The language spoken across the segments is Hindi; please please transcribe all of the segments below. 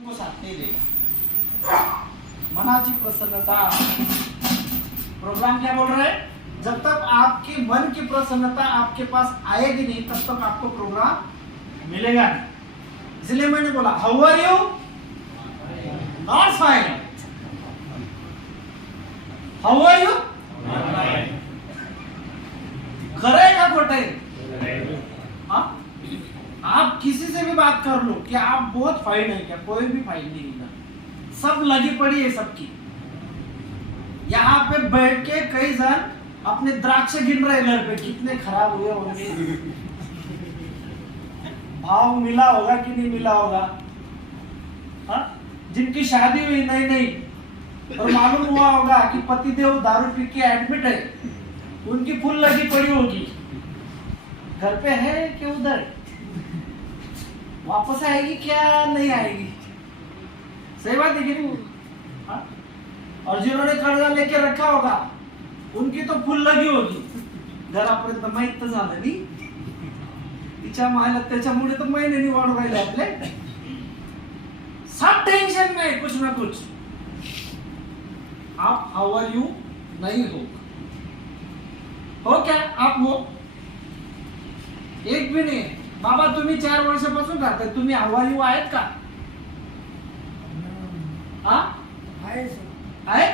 को साथ नहीं देगा। मनाची प्रसन्नता प्रोग्राम क्या बोल रहा है? जब तक आपके मन की प्रसन्नता आपके पास आएगी नहीं तब तक आपको प्रोग्राम मिलेगा नहीं। इसलिए मैंने बोला how are you, not fine, how are you, खरे का खोटे। आप किसी से भी बात कर लो कि आप बहुत फाइन है क्या, कोई भी फाइन नहीं मिला, सब लगी पड़ी है सबकी। यहाँ पे बैठ के कई जन अपने द्राक्ष गिन रहे घर पे कितने खराब हुए होंगे, भाव मिला होगा कि नहीं मिला होगा। हाँ? जिनकी शादी हुई नहीं नहीं और मालूम हुआ होगा कि पतिदेव दारू पी के एडमिट है, उनकी फुल लगी पड़ी होगी, घर पे है कि उधर, वापस आएगी क्या नहीं आएगी। सही बात है कि नहीं? हाँ? और जिन्होंने कर्जा लेके रखा होगा उनकी तो फुल लगी होगी, घरापर्यंत माहित झालं नाही, तिच्या मायला त्याच्यामुळे तो महिने नाही वाढू राहिले आपले, सब टेंशन में कुछ ना कुछ। आप हाउ आर यू नहीं हो क्या? आप हो एक भी नहीं। बाबा तुम्ही 4 वर्षापासून राहताय, तुम्ही हाउ आर यू आहेत का? आहे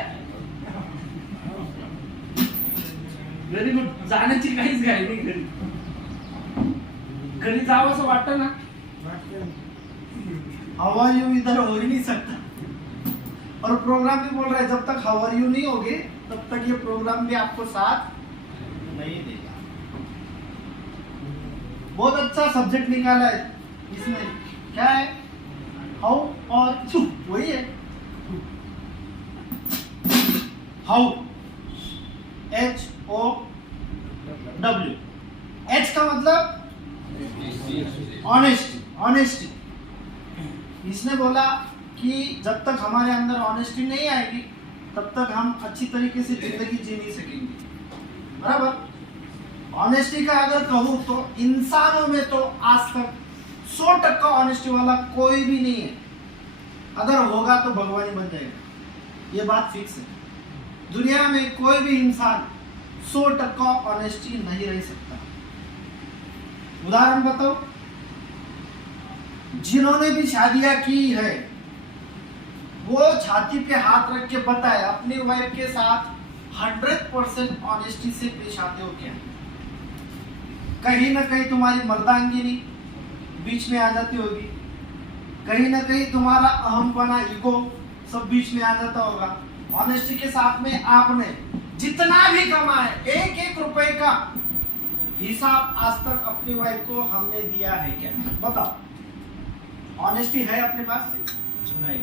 घरी जाण्याची काहीच घाई नाही, घरी जावं असं वाटतं ना। हाउ आर यू इधर हो ही नहीं सकता। और प्रोग्राम भी बोल रहा है जब तक हाउ आर यू नहीं होगे तब तक ये प्रोग्राम भी आपको साथ नहीं देगा। बहुत अच्छा सब्जेक्ट निकाला है इसमें, क्या है? हाउ और यू, वही है हाउ, HOW। H का मतलब ऑनेस्टी, ऑनेस्टी। इसने बोला कि जब तक हमारे अंदर ऑनेस्टी नहीं आएगी तब तक हम अच्छी तरीके से जिंदगी जी नहीं सकेंगे, बराबर। ऑनेस्टी का अगर कहूँ तो इंसानों में तो आज तक 100% ऑनेस्टी वाला कोई भी नहीं है। अगर होगा तो भगवान ही बन जाएगा, ये बात फिक्स है। दुनिया में कोई भी इंसान 100% ऑनेस्टी नहीं रह सकता। उदाहरण बताओ, जिन्होंने भी शादियां की है वो छाती पे हाथ रख के बताए अपनी वाइफ के साथ 100% ऑनेस्टी से पेश आते हो क्या? कहीं ना कहीं तुम्हारी मर्दांगिनी बीच में आ जाती होगी, कहीं ना कहीं तुम्हारा अहमपना, ईगो सब बीच में आ जाता होगा। ऑनेस्टी के साथ में आपने जितना भी कमाए एक एक रुपए का हिसाब आज तक अपनी वाइफ को हमने दिया है क्या? बताओ, ऑनेस्टी है अपने पास? नहीं।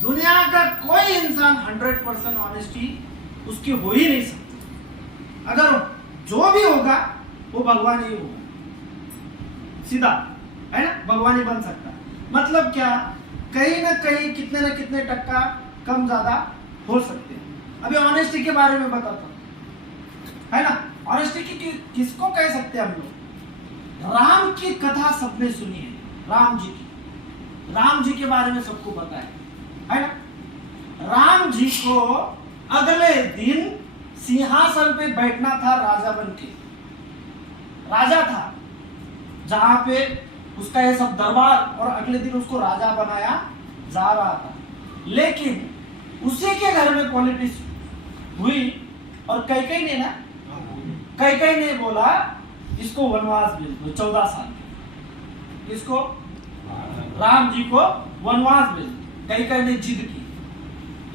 दुनिया का कोई इंसान 100% ऑनेस्टी उसकी हो ही नहीं सकती। अगर जो भी होगा वो भगवान ही होगा, सीधा है ना, भगवान ही बन सकता। मतलब क्या? कहीं ना कहीं कितने ना कितने टक्का कम ज्यादा हो सकते हैं। अभी ऑनेस्टी के बारे में बताता हूं, है ना। ऑनेस्टी की किसको कह सकते हैं हम लोग? राम की कथा सबने सुनी है, राम जी की। राम जी के बारे में सबको पता है ना। राम जी को अगले दिन सिंहासन पे बैठना था, राजा बनके। राजा था जहां पे उसका ये सब दरबार, और अगले दिन उसको राजा बनाया जा रहा था। लेकिन उसी के घर में पॉलिटिक्स हुई और कैकेयी ने बोला इसको वनवास भेज दो 14 साल के। इसको राम जी को वनवास भेज दो। कैकेयी ने जिद की,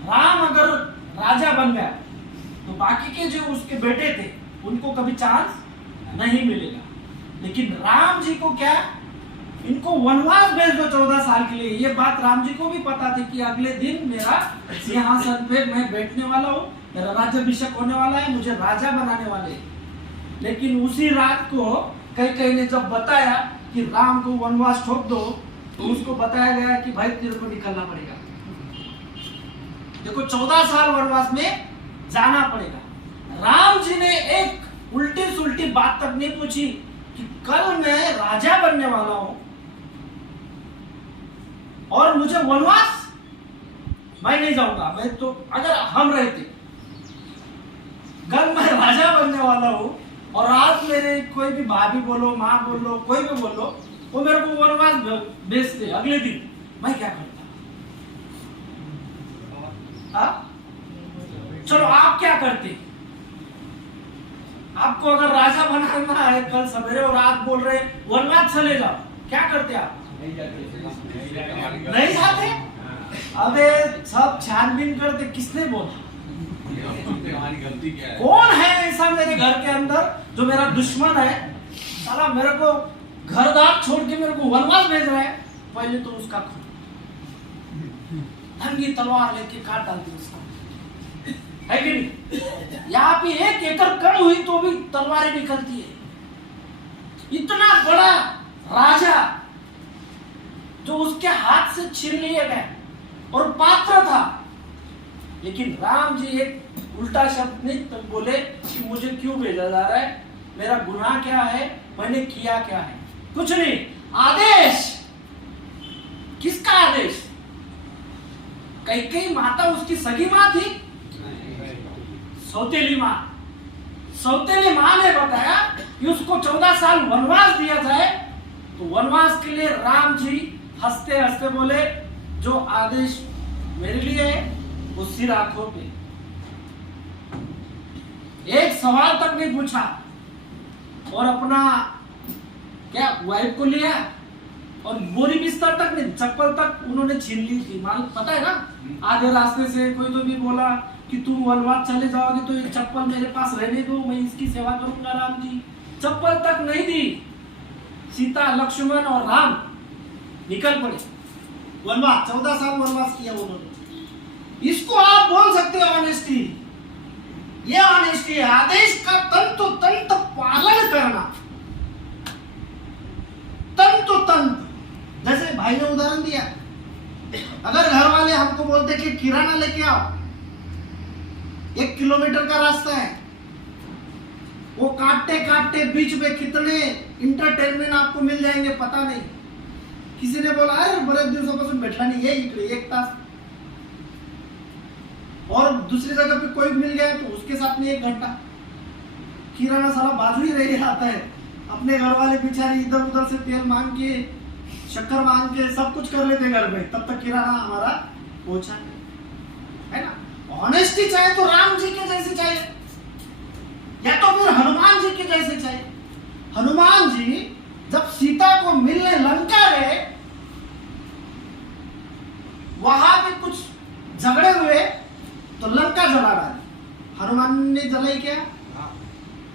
राम अगर राजा बन गया तो बाकी के जो उसके बेटे थे उनको कभी चांस नहीं मिलेगा। लेकिन राम जी को क्या, इनको वनवास भेज दो 14 साल के लिए। ये बात राम जी को भी पता थी कि अगले दिन मेरा सिंहासन पे मैं बैठने वाला हूँ, मेरा राज्याभिषेक होने वाला है, मुझे राजा बनाने वाले हैं। लेकिन उसी रात को कैकेयी ने जब बताया कि राम को वनवास ठोक दो, तो उसको बताया गया कि भाई तेरे को निकलना पड़ेगा। देखो 14 साल वनवास में जाना पड़ेगा। राम जी ने एक उल्टी सुल्टी बात तक नहीं पूछी कि कल मैं राजा बनने वाला हूं, और मुझे वनवास, मैं नहीं जाऊंगा। मैं तो अगर हम रहते, कल मैं राजा बनने वाला हूँ और आज मेरे कोई भी भाभी बोलो, माँ बोलो, कोई भी बोलो, वो मेरे को वनवास भेजते अगले दिन, मैं क्या करता? चलो आप क्या करते? आपको अगर राजा बनाना है कल सवेरे और आप बोल रहे वनवास चले जाओ, क्या करते आप? नहीं जाते? अबे सब छानबीन करते, किसने बोला? गलती क्या है? कौन है ऐसा मेरे घर के अंदर जो मेरा दुश्मन है, साला मेरे को घरदार छोड़ के मेरे को वनवास भेज रहा है? पहले तो उसका नंगी तलवार लेके काट डालती उसका, है कि नहीं? यहाँ पे 1 एकड़ कम हुई तो भी तलवारें निकलती है। इतना बड़ा राजा जो उसके हाथ से छीन लिए गए और पात्र था, लेकिन राम जी एक उल्टा शब्द नहीं तो बोले कि मुझे क्यों भेजा जा रहा है, मेरा गुनाह क्या है, मैंने किया क्या है? कुछ नहीं। आदेश, किसका आदेश? कैकेयी माता उसकी सगी माँ थी? सौतेली माँ। सौतेली माँ ने बताया कि उसको 14 साल वनवास दिया जाए, तो वनवास के लिए राम जी हंसते हंसते बोले जो आदेश मेरे लिए है वो सिर आंखों पे, एक सवाल तक नहीं पूछा और अपना क्या वाइफ को लिया और बोरी बिस्तर तक नहीं, चप्पल तक उन्होंने छीन ली थी। मालूम पता है ना, आधे रास्ते से कोई तो भी बोला कि तुम वनवास चले जाओगे तो ये चप्पल मेरे पास रहने दो, मैं इसकी सेवा करूंगा। राम जी चप्पल तक नहीं दी, सीता, लक्ष्मण और राम निकल पड़े वनवास। 14 साल वनवास किया उन्होंने। इसको आप बोल सकते हो ऑनेस्टी। ये ऑनेस्टी है, आदेश का तंतु पालन करना, तंतु। जैसे भाई ने उदाहरण दिया, अगर घर वाले हमको बोलते कि किराना लेके आओ, 1 किलोमीटर का रास्ता है, वो काटते काटते बीच में कितने इंटरटेनमेंट आपको मिल जाएंगे पता नहीं। किसी ने बोला अरे बरेच दिवसापासून भेटला नाही, ये इकडे 1 तास, और दूसरी जगह पे कोई मिल गया तो उसके साथ में 1 घंटा। किराना साला बाजू ही रह आता है। अपने घर वाले बेचारे इधर उधर से तेल मांग के, शक्कर मांग के सब कुछ कर लेते घर में, तब तक किराना हमारा पहुंचा है ना। ऑनेस्टी चाहे तो राम जी के जैसे चाहिए, या तो फिर हनुमान जी के जैसे चाहिए। हनुमान जी जब सीता को मिलने लंका गए, वहां पे कुछ झगड़े हुए तो लंका जला डाली। हनुमान ने जलाई क्या?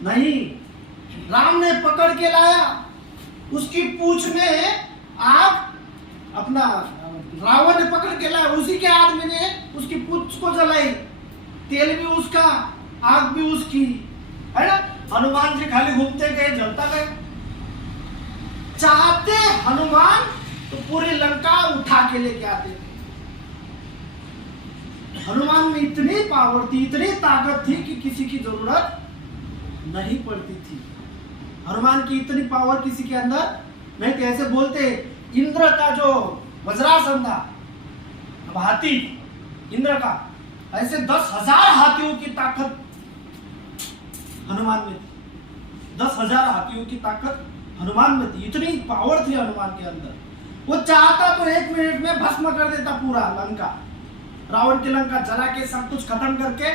नहीं, राम ने पकड़ के लाया, उसकी पूंछ में आग, अपना रावण ने पकड़ के लाया, उसी के आदमी ने उसकी पूंछ को जलाई, तेल भी उसका, आग भी उसकी, है ना। हनुमान जी खाली घूमते गए, जलता गए। चाहते हनुमान तो पूरी लंका उठा के लेके आते थे। हनुमान में इतनी पावर थी, इतनी ताकत थी कि किसी की जरूरत नहीं पड़ती थी। हनुमान की इतनी पावर किसी के अंदर नहीं थी। ऐसे बोलते इंद्र का जो वज्रासन था, अब हाथी इंद्र का, ऐसे 10,000 हाथियों की ताकत हनुमान में थी। 10,000 हाथियों की ताकत हनुमान में थी, इतनी पावर थी हनुमान के अंदर। वो चाहता तो 1 मिनट में भस्म कर देता पूरा लंका, रावण की लंका जला के सब कुछ खत्म करके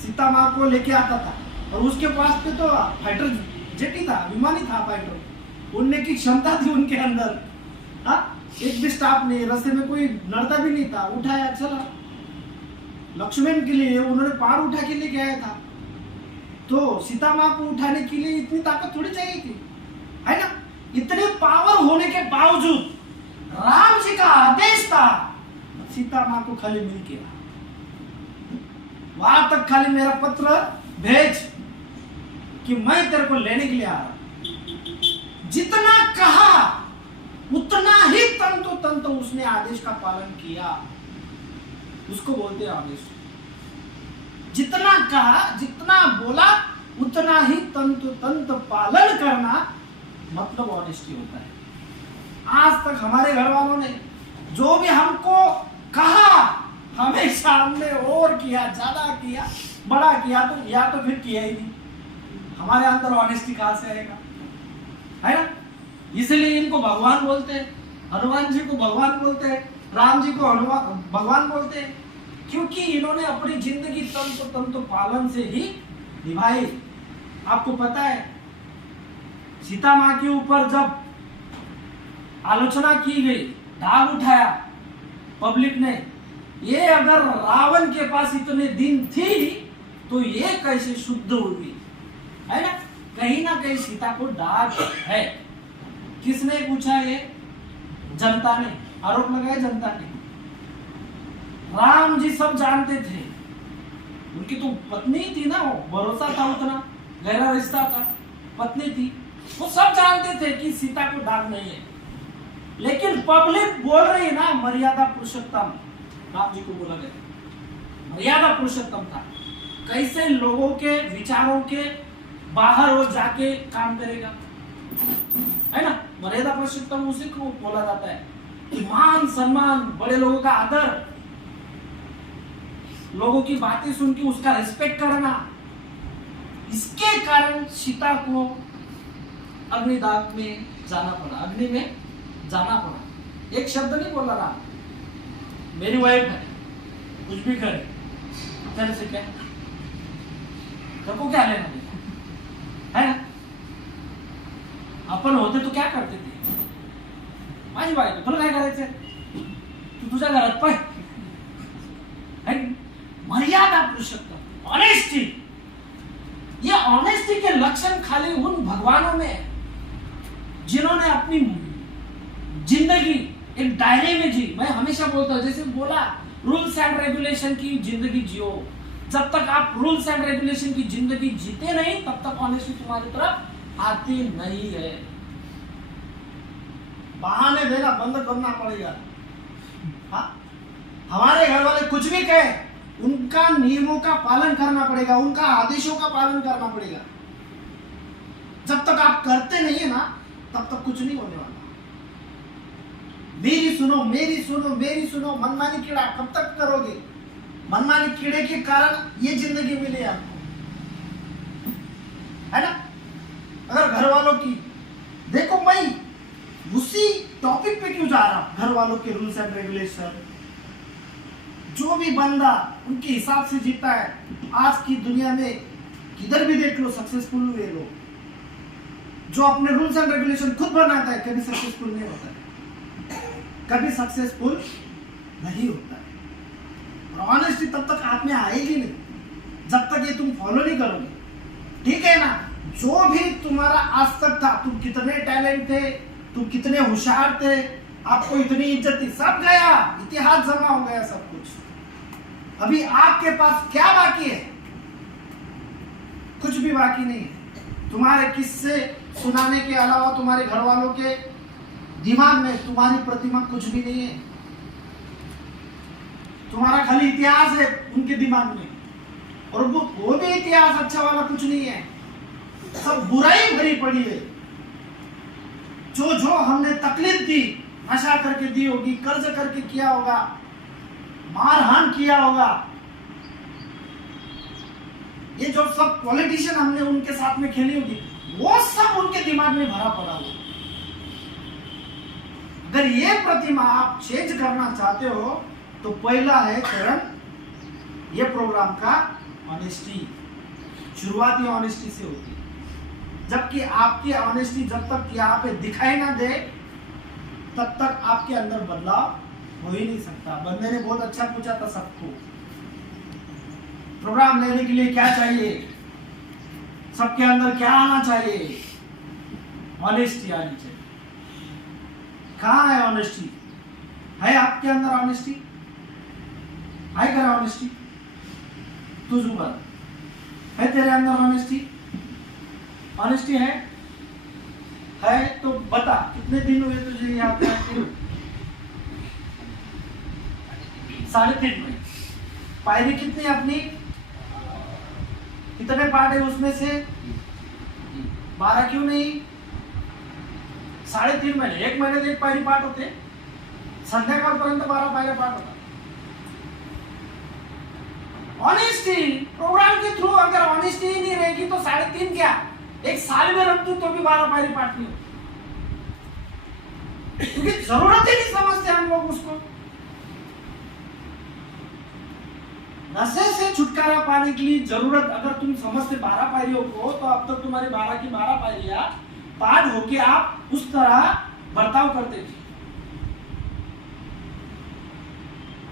सीता माँ को लेके आता था। और उसके पास पे तो फाइटर जेट ही था, विमान ही था, फाइटर उड़ने की क्षमता थी उनके अंदर। हाँ, एक भी स्टाफ नहीं, रास्ते में कोई लड़ता भी नहीं था, उठाया चला। लक्ष्मण के लिए उन्होंने पहाड़ उठा के लेके आया था, तो सीता माँ को उठाने के लिए इतनी ताकत थोड़ी चाहिए थी, है ना। इतने पावर होने के बावजूद राम जी का आदेश था सीता माँ को खाली मिल के वहां तक खाली मेरा पत्र भेज कि मैं तेरे को लेने के लिए आ रहा। जितना कहा उतना ही तंतु उसने आदेश का पालन किया, उसको बोलते हैं आदेश। जितना कहा, जितना बोला, उतना ही तंतु पालन करना मतलब ऑनेस्टी होता है। आज तक हमारे घर वालों ने जो भी हमको कहा हमेशा हमने और किया, ज्यादा किया, बड़ा किया, तो या तो फिर किया ही नहीं। हमारे अंदर ऑनेस्टी कहां से आएगा, है ना? इसलिए इनको भगवान बोलते हैं, हनुमान जी को भगवान बोलते हैं, राम जी को हनुमान भगवान बोलते हैं, क्योंकि इन्होंने अपनी जिंदगी तंत्र पालन से ही निभाई। आपको पता है सीता माँ के ऊपर जब आलोचना की गई, दाग उठाया पब्लिक ने, ये अगर रावण के पास इतने दिन थी तो ये कैसे शुद्ध हुई, है ना? कहीं ना कहीं सीता को दाग है। किसने पूछा? ये जनता ने आरोप लगाया, जनता ने। राम जी सब जानते थे, उनकी तो पत्नी थी ना, वो भरोसा था, उतना गहरा रिश्ता था, पत्नी थी, वो सब जानते थे कि सीता को दाग नहीं है। लेकिन पब्लिक बोल रही ना मर्यादा पुरुषोत्तम, राम जी को बोला गया मर्यादा पुरुषोत्तम था। कैसे लोगों के विचारों के बाहर वो जाके काम करेगा, है ना? मर्यादा पुरुषोत्तम उसी को बोला जाता है कि मान सम्मान, बड़े लोगों का आदर, लोगों की बातें सुन के उसका रिस्पेक्ट करना। इसके कारण सीता को अग्निदाह में जाना पड़ा, अग्नि में जाना पड़ा। एक शब्द नहीं बोला राम, मेरी वाइफ है, कुछ भी करे, तेरे से क्या, तेरे को क्या लेना देना, है ना? अपन होते तो क्या करते थे? माझी बायको, तुला काय करायचं, तू तुझ्या घरात पाय, है? मर्यादा पुरुषोत्तम, ऑनेस्टी। ये ऑनेस्टी के लक्षण खाली उन भगवानों में है जिन्होंने अपनी जिंदगी एक दायरे में जी। मैं हमेशा बोलता हूं, जैसे बोला रूल्स एंड रेगुलेशन की जिंदगी जियो। जब तक आप रूल्स एंड रेगुलेशन की जिंदगी जीते नहीं, तब तक ऑनेस्टी तुम्हारी तरफ आती नहीं है। बहाने देना बंद करना पड़ेगा। हाँ? हमारे घर वाले कुछ भी कहे, उनका नियमों का पालन करना पड़ेगा, उनका आदेशों का पालन करना पड़ेगा। जब तक आप करते नहीं है ना, तब तक कुछ नहीं होने वाला। मेरी सुनो, मेरी सुनो, मेरी सुनो, मनमानी कीड़ा कब तक करोगे? मनमानी कीड़े के कारण ये जिंदगी मिली आपको, है ना? अगर घर वालों की देखो, मैं उसी टॉपिक पे क्यों जा रहा हूं, घर वालों के रूल्स एंड रेगुलेशन। जो भी बंदा उनके हिसाब से जीता है, आज की दुनिया में किधर भी देख लो सक्सेसफुल हुए लोग। जो अपने रूल्स एंड रेगुलेशन खुद बनाता है, कभी सक्सेसफुल नहीं होता है, कभी सक्सेसफुल नहीं होता है। और ऑनेस्टी तब तक आप में आएगी नहीं जब तक ये तुम फॉलो नहीं करोगे, ठीक है ना? जो भी तुम्हारा आज तक था, तुम कितने टैलेंट थे, तुम कितने होशियार थे, आपको इतनी इज्जत थी, सब गया, इतिहास जमा हो गया सब कुछ। अभी आपके पास क्या बाकी है? कुछ भी बाकी नहीं है। तुम्हारे किस्से सुनाने के अलावा तुम्हारे घर वालों के दिमाग में तुम्हारी प्रतिमा कुछ भी नहीं है। तुम्हारा खाली इतिहास है उनके दिमाग में, और वो भी इतिहास अच्छा वाला कुछ नहीं है, सब बुराई भरी पड़ी है। जो हमने तकलीफ दी, नशा करके दी होगी, कर्ज करके किया होगा, मारहान किया होगा, ये जो सब पॉलिटिशियन हमने उनके साथ में खेली होगी, वो सब उनके दिमाग में भरा पड़ा होगा। अगर ये प्रतिमा आप चेंज करना चाहते हो तो पहला है चरण ये प्रोग्राम का ऑनेस्टी। शुरुआती ऑनेस्टी से होती है, जबकि आपकी ऑनेस्टी जब तक यहाँ पे दिखाई ना दे तब तक आपके अंदर बदलाव हो ही नहीं सकता। बंदे ने बहुत अच्छा पूछा था सबको, प्रोग्राम लेने के लिए क्या चाहिए, सबके अंदर क्या आना चाहिए? ऑनेस्टी आनी चाहिए। कहाँ है ऑनेस्टी? है आपके अंदर ऑनेस्टी? है क्या ऑनेस्टी? तुझ ऊपर है, तेरे अंदर ऑनेस्टी? ऑनेस्टी है तो बता, कितने दिन हुए तुझे यहाँ पे आके? 3.5 महीने। पायरी कितनी अपनी? कितने पार्ट है उसमें से? 12 क्यों नहीं? 3.5 महीने। 1 महीने तो एक पायरी पार्ट होते, संध्याकाळपर्यंत 12 पायऱ्या पाठ होता। ऑनेस्टी प्रोग्राम के थ्रू अगर ऑनेस्टी ही नहीं रहेगी तो 3.5 क्या 1 साल में रख दूं तो भी 12 पायरी पाठ नहीं हो, क्योंकि जरूरत ही नहीं समझते हम लोग उसको। नशे से छुटकारा पाने के लिए जरूरत अगर तुम समझते 12 पायरियों को, तो अब तक तुम्हारी 12 की 12 पायरियां पाठ होके आप उस तरह बर्ताव करते थे।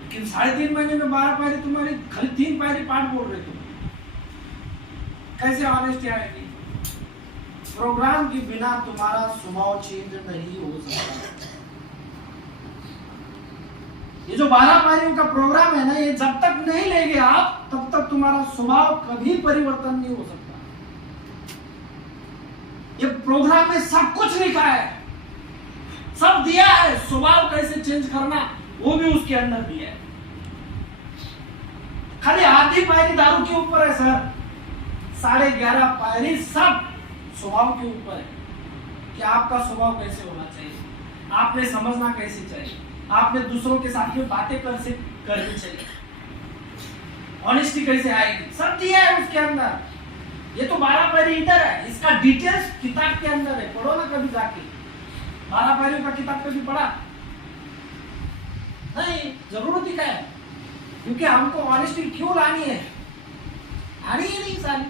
लेकिन 3.5 महीने में 12 पायरी तुम्हारी खाली 3 पायरी पाठ बोल रहे तुम, कैसे ऑनेस्टी आएगी? प्रोग्राम के बिना तुम्हारा स्वभाव चेंज नहीं हो सकता। ये जो 12 पायरियों का प्रोग्राम है ना, ये जब तक नहीं लेंगे आप तब तक तुम्हारा स्वभाव कभी परिवर्तन नहीं हो सकता। ये प्रोग्राम में सब कुछ लिखा है, सब दिया है, स्वभाव कैसे चेंज करना वो भी उसके अंदर दिया है। खाली आधी पायरी दारू के ऊपर है सर, 11.5 पायरी सब स्वभाव के ऊपर है कि आपका स्वभाव कैसे होना चाहिए, आपने समझना कैसे चाहिए, आपने दूसरों के साथ में बातें कैसे करनी चाहिए, ऑनेस्टी कैसे आएगी, सब दिया है उसके अंदर। ये तो 12 पायरी इधर है, इसका डिटेल्स किताब के अंदर है, पढ़ो ना कभी जाके। 12 पायरियों का किताब कभी पढ़ा नहीं? जरूरत ही क्या है? क्योंकि हमको ऑनेस्टी क्यों लानी है? आनी ही नहीं सारी।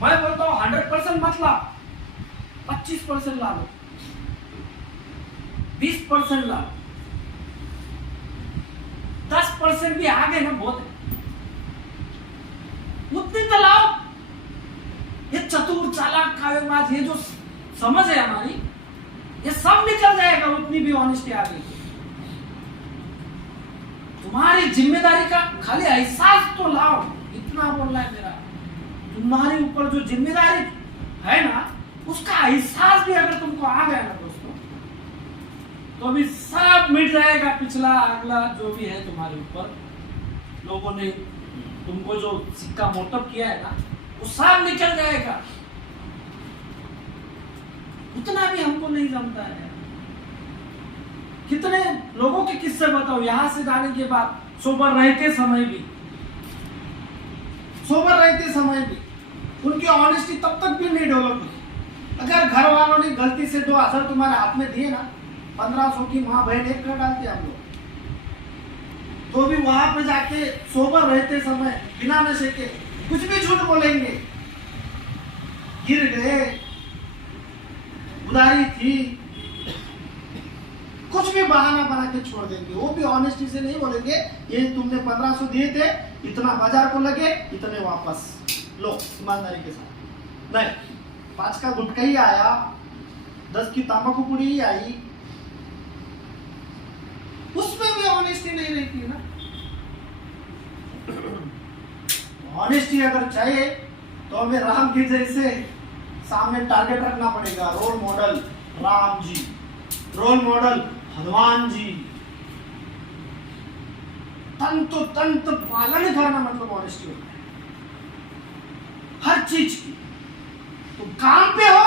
मैं बोलता हूँ 100% मत ला, 25% ला लो, 20% ला, 10% भी आ गए ना बहुत है, उतनी तो लाओ। ये चतुर चालाक काव्यवाद, ये जो समझ है हमारी, ये सब निकल जाएगा उतनी भी ऑनेस्टी आ गई। तुम्हारी जिम्मेदारी का खाली एहसास तो लाओ, इतना बोलना है मेरा। तुम्हारे ऊपर जो जिम्मेदारी है ना, उसका एहसास भी अगर तुमको आ गया ना दोस्तों, तो भी सब मिट जाएगा। पिछला अगला जो भी है तुम्हारे ऊपर, लोगों ने तुमको जो सिक्का मोटब किया है ना, वो सब निकल जाएगा। उतना भी हमको नहीं जमता है। कितने लोगों के किस्से बताओ, यहां से जाने के बाद सोबर रहते समय भी उनकी ऑनेस्टी तब तक भी नहीं डेवलप हुई। अगर घर वालों ने गलती से 2,000 तुम्हारे हाथ में दिए ना, 1500 की माँ बहन एक कर डालते हम लोग, तो भी वहां पे जाके सोबर रहते समय बिना नशे के कुछ भी झूठ बोलेंगे। गिर गए, उधारी थी, कुछ भी बहाना बना के छोड़ देंगे। वो भी ऑनेस्टी से नहीं बोलेंगे ये तुमने 1500 दिए थे, इतना बाजार को लगे, इतने वापस लो, ईमानदारी के साथ नहीं। 5 का गुटखा ही आया, 10 की तंबाकू पुड़ी ही आई, उसमें भी ऑनेस्टी नहीं रहती ना। ऑनेस्टी अगर चाहिए तो हमें राम के जैसे सामने टारगेट रखना पड़ेगा। Role model Ram ji, role model Hanuman ji. तंत्र तंत्र पालन करना मतलब ऑनेस्टी होता है हर चीज की। तो काम पे हो,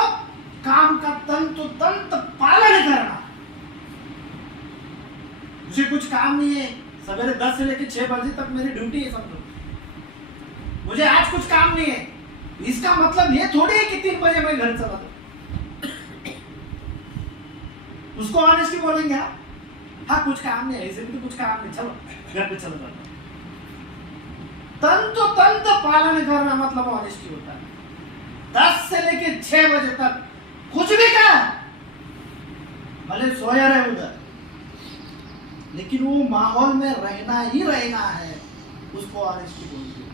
काम का तंत्र तंत्र पालन करना। मुझे कुछ काम नहीं है, सवेरे 10 से लेकर 6 बजे तक मेरी ड्यूटी है, समझो। मुझे आज कुछ काम नहीं है, इसका मतलब ये थोड़ी है कि 3 बजे मैं घर चला दूं। उसको ऑनेस्टी बोलेंगे हाँ कुछ काम नहीं है, ऐसे भी तो कुछ काम नहीं, चलो घर पे चलो। तंत्र तंत्र पालन करना मतलब ऑनेस्टी होता है। 10 से लेके 6 बजे तक कुछ भी कर, भले सोया रहे उधर, लेकिन वो माहौल में रहना ही रहना है, उसको ऑनेस्टी बोलते हैं।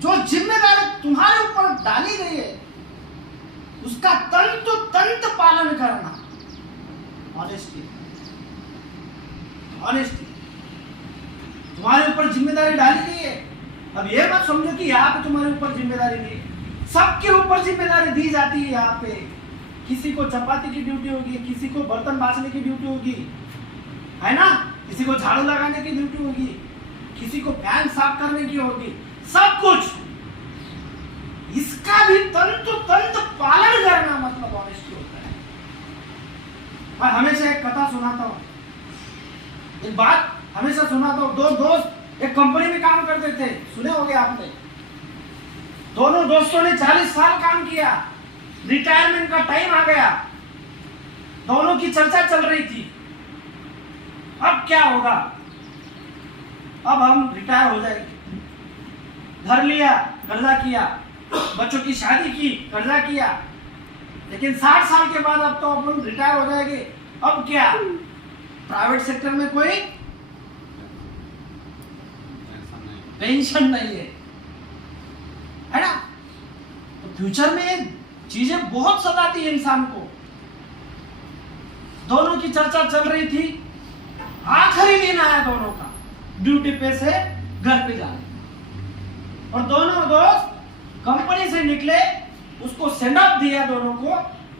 जो जिम्मेदारी तुम्हारे ऊपर डाली गई है उसका तंत्र पालन करना ऑनेस्टी। ऑनेस्टी तुम्हारे ऊपर जिम्मेदारी डाली गई है। अब ये मत समझो कि यहाँ पे तुम्हारे ऊपर जिम्मेदारी नहीं है, सबके ऊपर जिम्मेदारी दी जाती है। यहाँ पे किसी को चपाती की ड्यूटी होगी, किसी को बर्तन बांटने की ड्यूटी होगी, है ना, किसी को झाड़ू लगाने की ड्यूटी होगी, किसी को फैन साफ करने की होगी, सब कुछ। इसका भी तंत्र पालन करना मतलब ऑनेस्टी होता है। मैं हमेशा एक कथा सुनाता हूँ, एक बात हमेशा सुनाता हूँ। दो दोस्त एक कंपनी में काम करते थे, सुने होंगे आपने। दोनों दोस्तों ने 40 साल काम किया, रिटायरमेंट का टाइम आ गया, दोनों की चर्चा चल रही थी, अब क्या होगा, अब हम रिटायर हो जाएंगे। घर लिया, कर्जा किया, बच्चों की शादी की, कर्जा किया, लेकिन 60 साल के बाद अब तो अपन रिटायर हो जाएंगे, अब क्या, प्राइवेट सेक्टर में कोई पेंशन नहीं है ना। तो फ्यूचर में चीजें बहुत सताती है इंसान को। दोनों की चर्चा चल रही थी, आखिरी दिन आया दोनों का, ड्यूटी पे से घर पे जाने, और दोनों दोस्त कंपनी से निकले, उसको सेंड ऑफ दिया दोनों को,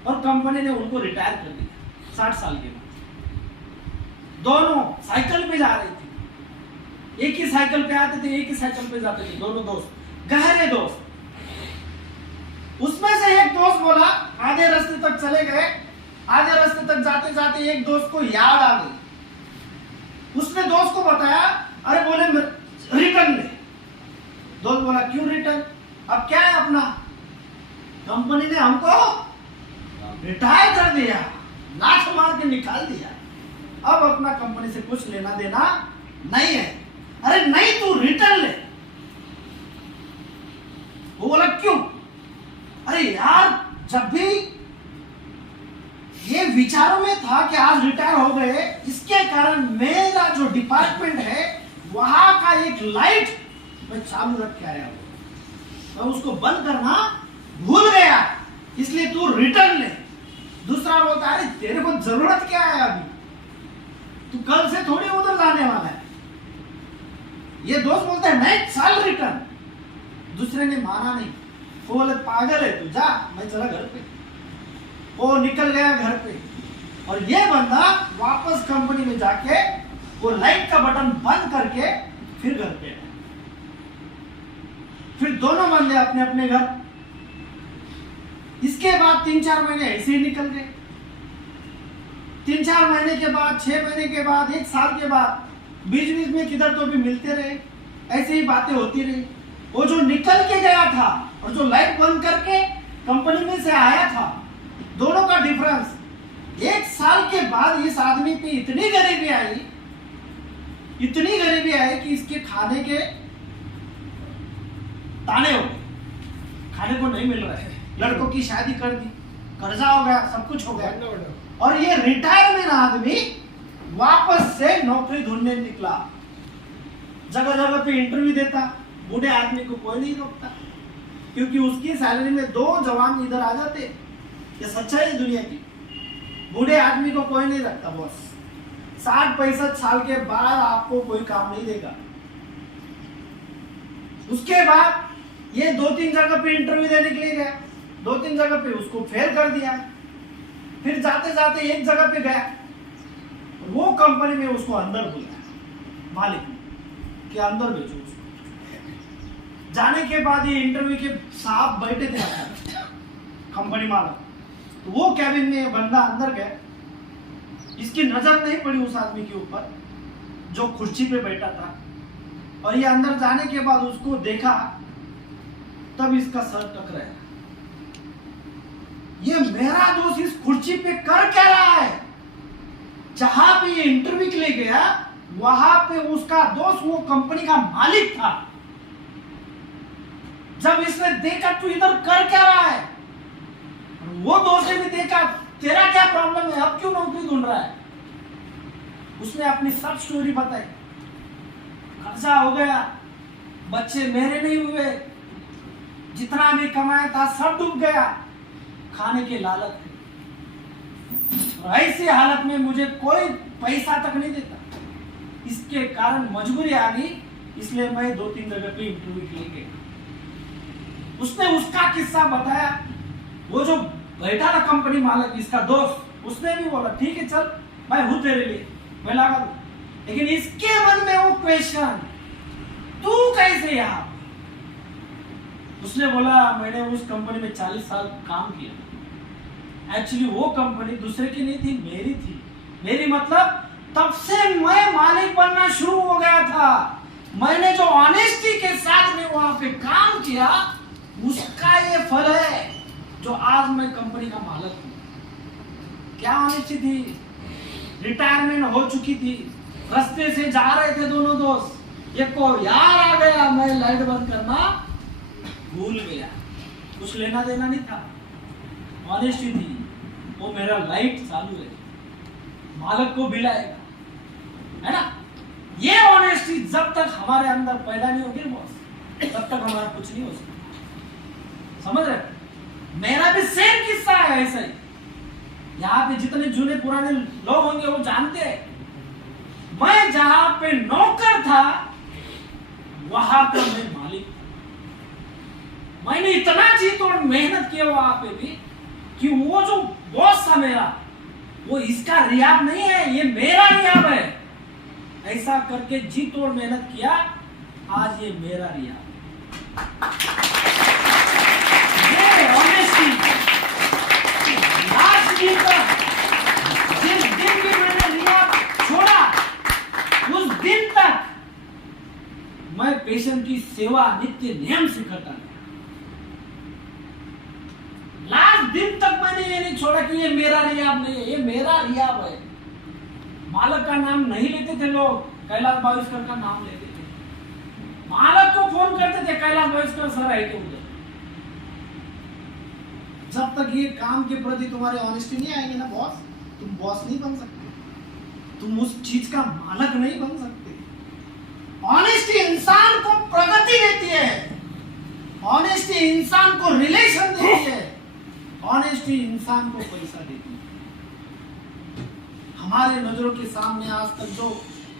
और कंपनी ने उनको रिटायर कर दिया 60 साल के बाद। दोनों साइकिल पे जा रहे थे, एक ही साइकिल पे आते थे, एक ही साइकिल पे जाते थे, दोनों दोस्त, गहरे दोस्त। उसमें से एक दोस्त बोला, आधे रास्ते तक चले गए, आधे रास्ते तक जाते जाते एक दोस्त को याद आ गई। उसने दोस्त को बताया, अरे बोले रिटर्न ले। दोस्त बोला क्यों रिटर्न, अब क्या है अपना, कंपनी ने हमको रिटायर कर दिया, लात मार के निकाल दिया, अब अपना कंपनी से कुछ लेना देना नहीं है। अरे नहीं, तू रिटर्न ले। वो बोला क्यों, अरे यार जब भी ये विचारों में था कि आज रिटायर हो गए, इसके कारण मेरा जो डिपार्टमेंट है वहां का एक लाइट मैं चालू रख के आया हूं, मैं उसको बंद करना भूल गया, इसलिए तू रिटर्न ले। दूसरा बोलता है, तेरे को जरूरत क्या है, अभी तू कल से थोड़ी उधर जाने वाला है। ये दोस्त बोलता है नहीं, चल रिटर्न। दूसरे ने माना नहीं, वो बोले पागल है तू, जा, मैं चला घर पे। वो निकल गया घर पे, और ये बंदा वापस कंपनी में जाके वो लाइट का बटन बंद करके फिर घर पे आया। फिर दोनों बंदे अपने अपने घर। इसके बाद 3-4 महीने ऐसे ही निकल गए। 3-4 महीने के बाद, 6 महीने के बाद, 1 साल के बाद, बीच बीच में किधर तो भी मिलते रहे, ऐसे ही बातें होती रही। वो जो निकल के गया था और जो लाइट बंद करके कंपनी में से आया था, दोनों का डिफरेंस, 1 साल के बाद इस आदमी पे इतनी गरीबी आई, इतनी गरीबी आई कि इसके खाने के ताने हो गए, खाने को नहीं मिल रहा है। लड़कों की शादी कर दी, कर्जा हो गया, सब कुछ हो गया, और ये रिटायरमेंट आदमी वापस से नौकरी ढूंढने निकला। जगह जगह पे इंटरव्यू देता, बूढ़े आदमी को कोई नहीं रोकता, क्योंकि उसकी सैलरी में 2 जवान इधर आ जाते। ये सच्चाई है दुनिया की। बूढ़े आदमी को कोई नहीं रखता बॉस। 60-65 साल के बाद आपको कोई काम नहीं देगा। उसके बाद ये 2-3 जगह पे इंटरव्यू देने के लिए गया, 2-3 जगह पे उसको फेल कर दिया। फिर जाते जाते एक जगह पे गया, वो कंपनी में उसको अंदर बुलाया, मालिक ने, कि अंदर भेजो उसको। जाने के बाद ये इंटरव्यू के साहब बैठे थे कंपनी मालिक, तो वो कैबिन में बंदा अंदर गया, इसकी नजर नहीं पड़ी उस आदमी के ऊपर जो कुर्सी पे बैठा था, और ये अंदर जाने के बाद उसको देखा, तब इसका सर टकराया। ये मेरा दोस्त इस कुर्सी पे कर क्या रहा है? जहां पे ये इंटरव्यू के लिए गया, वहां पे उसका दोस्त वो कंपनी का मालिक था। जब इसने देखा तू इधर कर क्या रहा है, वो दोस्त ने भी देखा तेरा क्या प्रॉब्लम है, अब क्यों नौकरी ढूंढ रहा है। उसने अपनी सब स्टोरी बताई, कर्जा हो गया, बच्चे मेरे नहीं हुए, जितना भी कमाया था सब डूब गया, खाने के लालच में, ऐसी हालत में मुझे कोई पैसा तक नहीं देता, इसके कारण मजबूरी आ गई, इसलिए मैं 2-3 जगह पे इंटरव्यू के लिए गया। उसने उसका किस्सा बताया। वो जो बैठा था कंपनी मालिक, इसका दोस्त, उसने भी बोला ठीक है चल मैं हूं तेरे लिए, मैं लगा दूं। लेकिन इसके मन में वो क्वेश्चन, तू कैसे यहाँ? उसने बोला मैंने उस कंपनी में 40 साल काम किया, एक्चुअली वो कंपनी दूसरे की नहीं थी, मेरी थी। मेरी मतलब तब से मैं मालिक बनना शुरू हो गया था। मैंने जो ऑनेस्टी के साथ में वहां पे काम किया, उसका ये फल है जो आज मैं कंपनी का मालिक हूं। क्या ऑनेस्टी थी? रिटायरमेंट हो चुकी थी, रास्ते से जा रहे थे दोनों दोस्त, एक को यार आ गया, मैं लाइट बंद करना भूल गया। कुछ लेना देना नहीं था, ऑनेस्टी थी। वो मेरा लाइट चालू है, मालिक को बिलाएगा, है ना? ये ऑनेस्टी जब तक हमारे अंदर पैदा नहीं होगी बॉस, तब तक हमारा कुछ नहीं हो सकता। समझ रहे? मेरा भी सेम किस्सा है ऐसा ही। यहाँ पे जितने जुने पुराने लोग होंगे वो जानते हैं, मैं जहां पे नौकर था वहां पे मैं मालिक था। मैंने इतना जी तोड़ मेहनत किया वहां पे भी कि वो जो बॉस था मेरा, वो इसका रियाब नहीं है, ये मेरा रियाब है। ऐसा करके जी तोड़ मेहनत किया, आज ये मेरा रियाब। ये ऑनेस्टी लास्ट दिन तक, जिस दिन भी मैंने रियाब छोड़ा, उस दिन तक मैं पेशेंट की सेवा नित्य नियम से करता था। लास्ट दिन तक मैंने ये नहीं छोड़ा कि ये मेरा रियाब नहीं है, ये मेरा रियाब है। मालिक का नाम नहीं लेते थे लोग, कैलाश बाविस्कर का नाम लेते थे। मालिक को फोन करते थे, कैलाश बाविस्कर सर है क्या उधर? जब तक ये काम के प्रति तुम्हारी ऑनेस्टी नहीं आएगी ना बॉस, तुम बॉस नहीं बन सकते, तुम उस चीज का मालिक नहीं बन सकते। ऑनेस्टी इंसान को प्रगति देती है, ऑनेस्टी इंसान को रिलेशन देती है, ऑनेस्टी इंसान को पैसा देती है। हमारे नजरों के सामने आज तक जो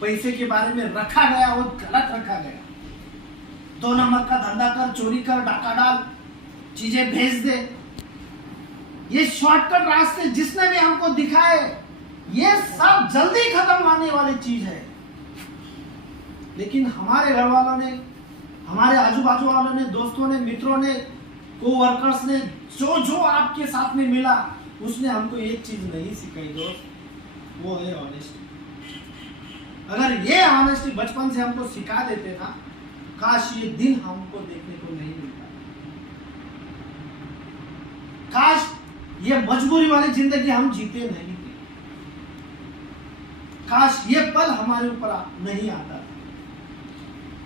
पैसे के बारे में रखा गया वो गलत रखा गया। 2 नंबर का धंधा कर, चोरी कर, डाका डाल, चीजें भेज दे, ये शॉर्टकट रास्ते जिसने भी हमको दिखाए, ये सब जल्दी खत्म होने वाली चीज है। लेकिन हमारे घर वालों ने, हमारे आजू बाजू वालों ने, दोस्तों ने, मित्रों ने, कोवर्कर्स ने, जो जो आपके साथ में मिला, उसने हमको एक चीज नहीं सिखाई दोस्त, वो है ऑनेस्टी। अगर ये ऑनेस्टी बचपन से हमको सिखा देते ना, काश ये दिन हमको देखने को नहीं मिलता, काश ये मजबूरी वाली जिंदगी हम जीते नहीं थे, काश ये पल हमारे ऊपर नहीं आता था।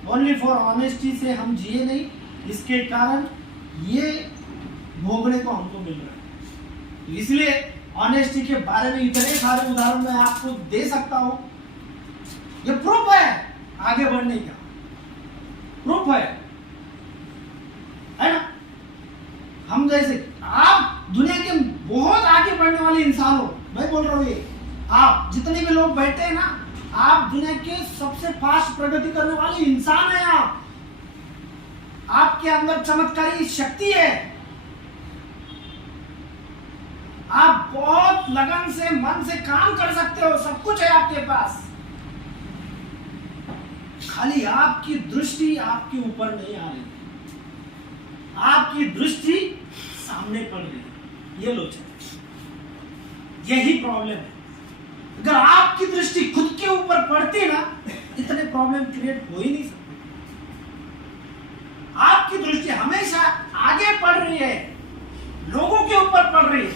ओनली फॉर ऑनेस्टी से हम जिए नहीं, इसके कारण ये भोगने को हमको मिल रहा है। इसलिए ऑनेस्टी के बारे में इतने सारे उदाहरण मैं आपको दे सकता हूं, ये प्रूफ है आगे बढ़ने का, प्रूफ है ना? हम जैसे आप दुनिया के बहुत आगे बढ़ने वाले इंसान हो, मैं बोल रहा हूं ये, आप जितने भी लोग बैठे हैं ना, आप दुनिया के सबसे फास्ट प्रगति करने वाले इंसान हैं। आपके अंदर चमत्कारी शक्ति है, आप बहुत लगन से, मन से काम कर सकते हो, सब कुछ है आपके पास। खाली आपकी दृष्टि आपके ऊपर नहीं आ रही, आपकी दृष्टि सामने पड़ रही। ये लो, यही प्रॉब्लम है। अगर आपकी दृष्टि खुद के ऊपर पड़ती ना, इतने प्रॉब्लम क्रिएट हो ही नहीं सकते। आपकी दृष्टि हमेशा आगे पड़ रही है, लोगों के ऊपर पड़ रही है,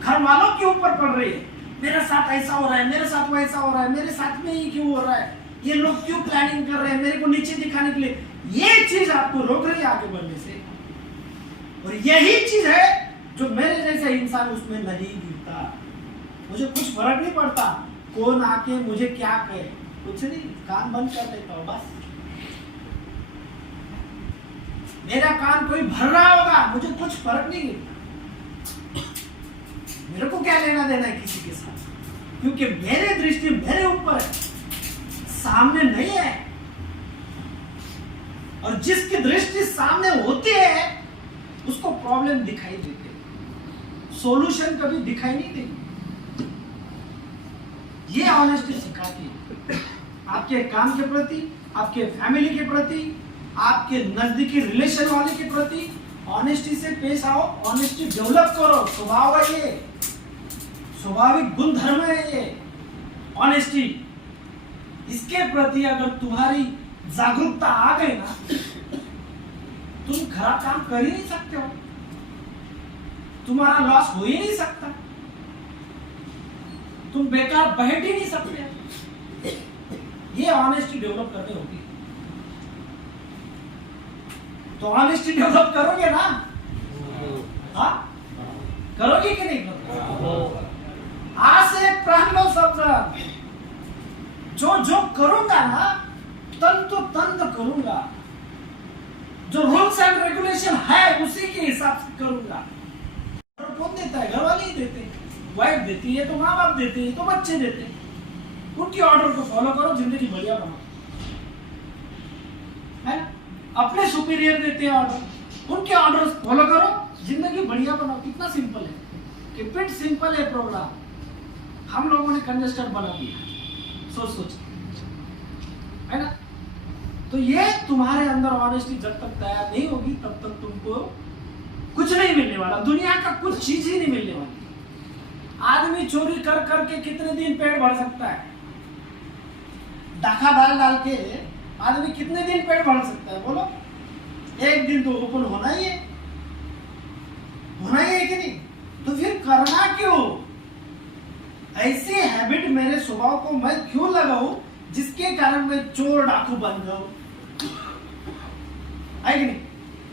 घर वालों के ऊपर पड़ रही है। मेरे साथ ऐसा हो रहा है, मेरे साथ वैसा हो रहा है, मेरे साथ में ही क्यों हो रहा है, ये लोग क्यों प्लानिंग कर रहे हैं मेरे को नीचे दिखाने के लिए। ये चीज आपको रोक रही है आगे बढ़ने से, और यही चीज है जो मेरे जैसे इंसान उसमें नहीं गिरता। मुझे कुछ फर्क नहीं पड़ता कौन आके मुझे क्या कहे, कुछ नहीं, कान बंद कर देता हूं बस। मेरा कान कोई भर रहा होगा, मुझे कुछ फर्क नहीं गिरता। मेरे को क्या लेना देना है किसी के साथ, क्योंकि मेरे दृष्टि मेरे ऊपर है, सामने नहीं है। और जिसकी दृष्टि सामने होती है उसको प्रॉब्लम दिखाई देती है, सॉल्यूशन कभी दिखाई नहीं देती। ये ऑनेस्टी सिखाती है आपके काम के प्रति, आपके फैमिली के प्रति, आपके नजदीकी रिलेशन वाले के प्रति। ऑनेस्टी से पेश आओ, ऑनेस्टी डेवलप करो, स्वभाव है ये। स्वाभाविक गुण धर्म है ये ऑनेस्टी। इसके प्रति अगर तुम्हारी जागरूकता आ गई ना, तुम खराब काम कर ही नहीं सकते हो, तुम्हारा लॉस हो ही नहीं सकता, तुम बेकार बैठ ही नहीं सकते। ये ऑनेस्टी डेवलप करनी होगी। तो ऑनेस्टी डेवलप करोगे ना? हाँ, करोगे कि नहीं करोगे? आज से प्राण लो सब, जो करूंगा ना तंतु तंत्र करूंगा, जो रूल्स एंड रेगुलेशन है उसी के हिसाब से करूंगा। कौन देता है? घर वाले ही देते हैं, वाइफ देती है, तो माँ बाप देते हैं, तो बच्चे देते हैं। उनकी ऑर्डर को फॉलो करो, जिंदगी बढ़िया बनाओ, है? अपने सुपीरियर देते हैं ऑर्डर, उनके ऑर्डर फॉलो करो, जिंदगी बढ़िया बनाओ। कितना सिंपल है, कितना सिंपल है प्रोग्राम। हम लोगों ने कंजेस्टेड बना दिया सोच है ना। तो ये तुम्हारे अंदर ऑनेस्टी जब तक तैयार नहीं होगी तब तक तुमको कुछ नहीं मिलने वाला, दुनिया का कुछ चीज ही नहीं मिलने वाली। आदमी चोरी कर करके कितने दिन पेट भर सकता है? डाका डाल के आदमी कितने दिन पेट भर सकता है? बोलो, एक दिन तो ओपन होना ही है, होना ही है कि नहीं? तो फिर करना क्यों? ऐसी हैबिट मेरे स्वभाव को मैं क्यों लगाऊं जिसके कारण मैं चोर डाकू बन जाऊं? है कि नहीं?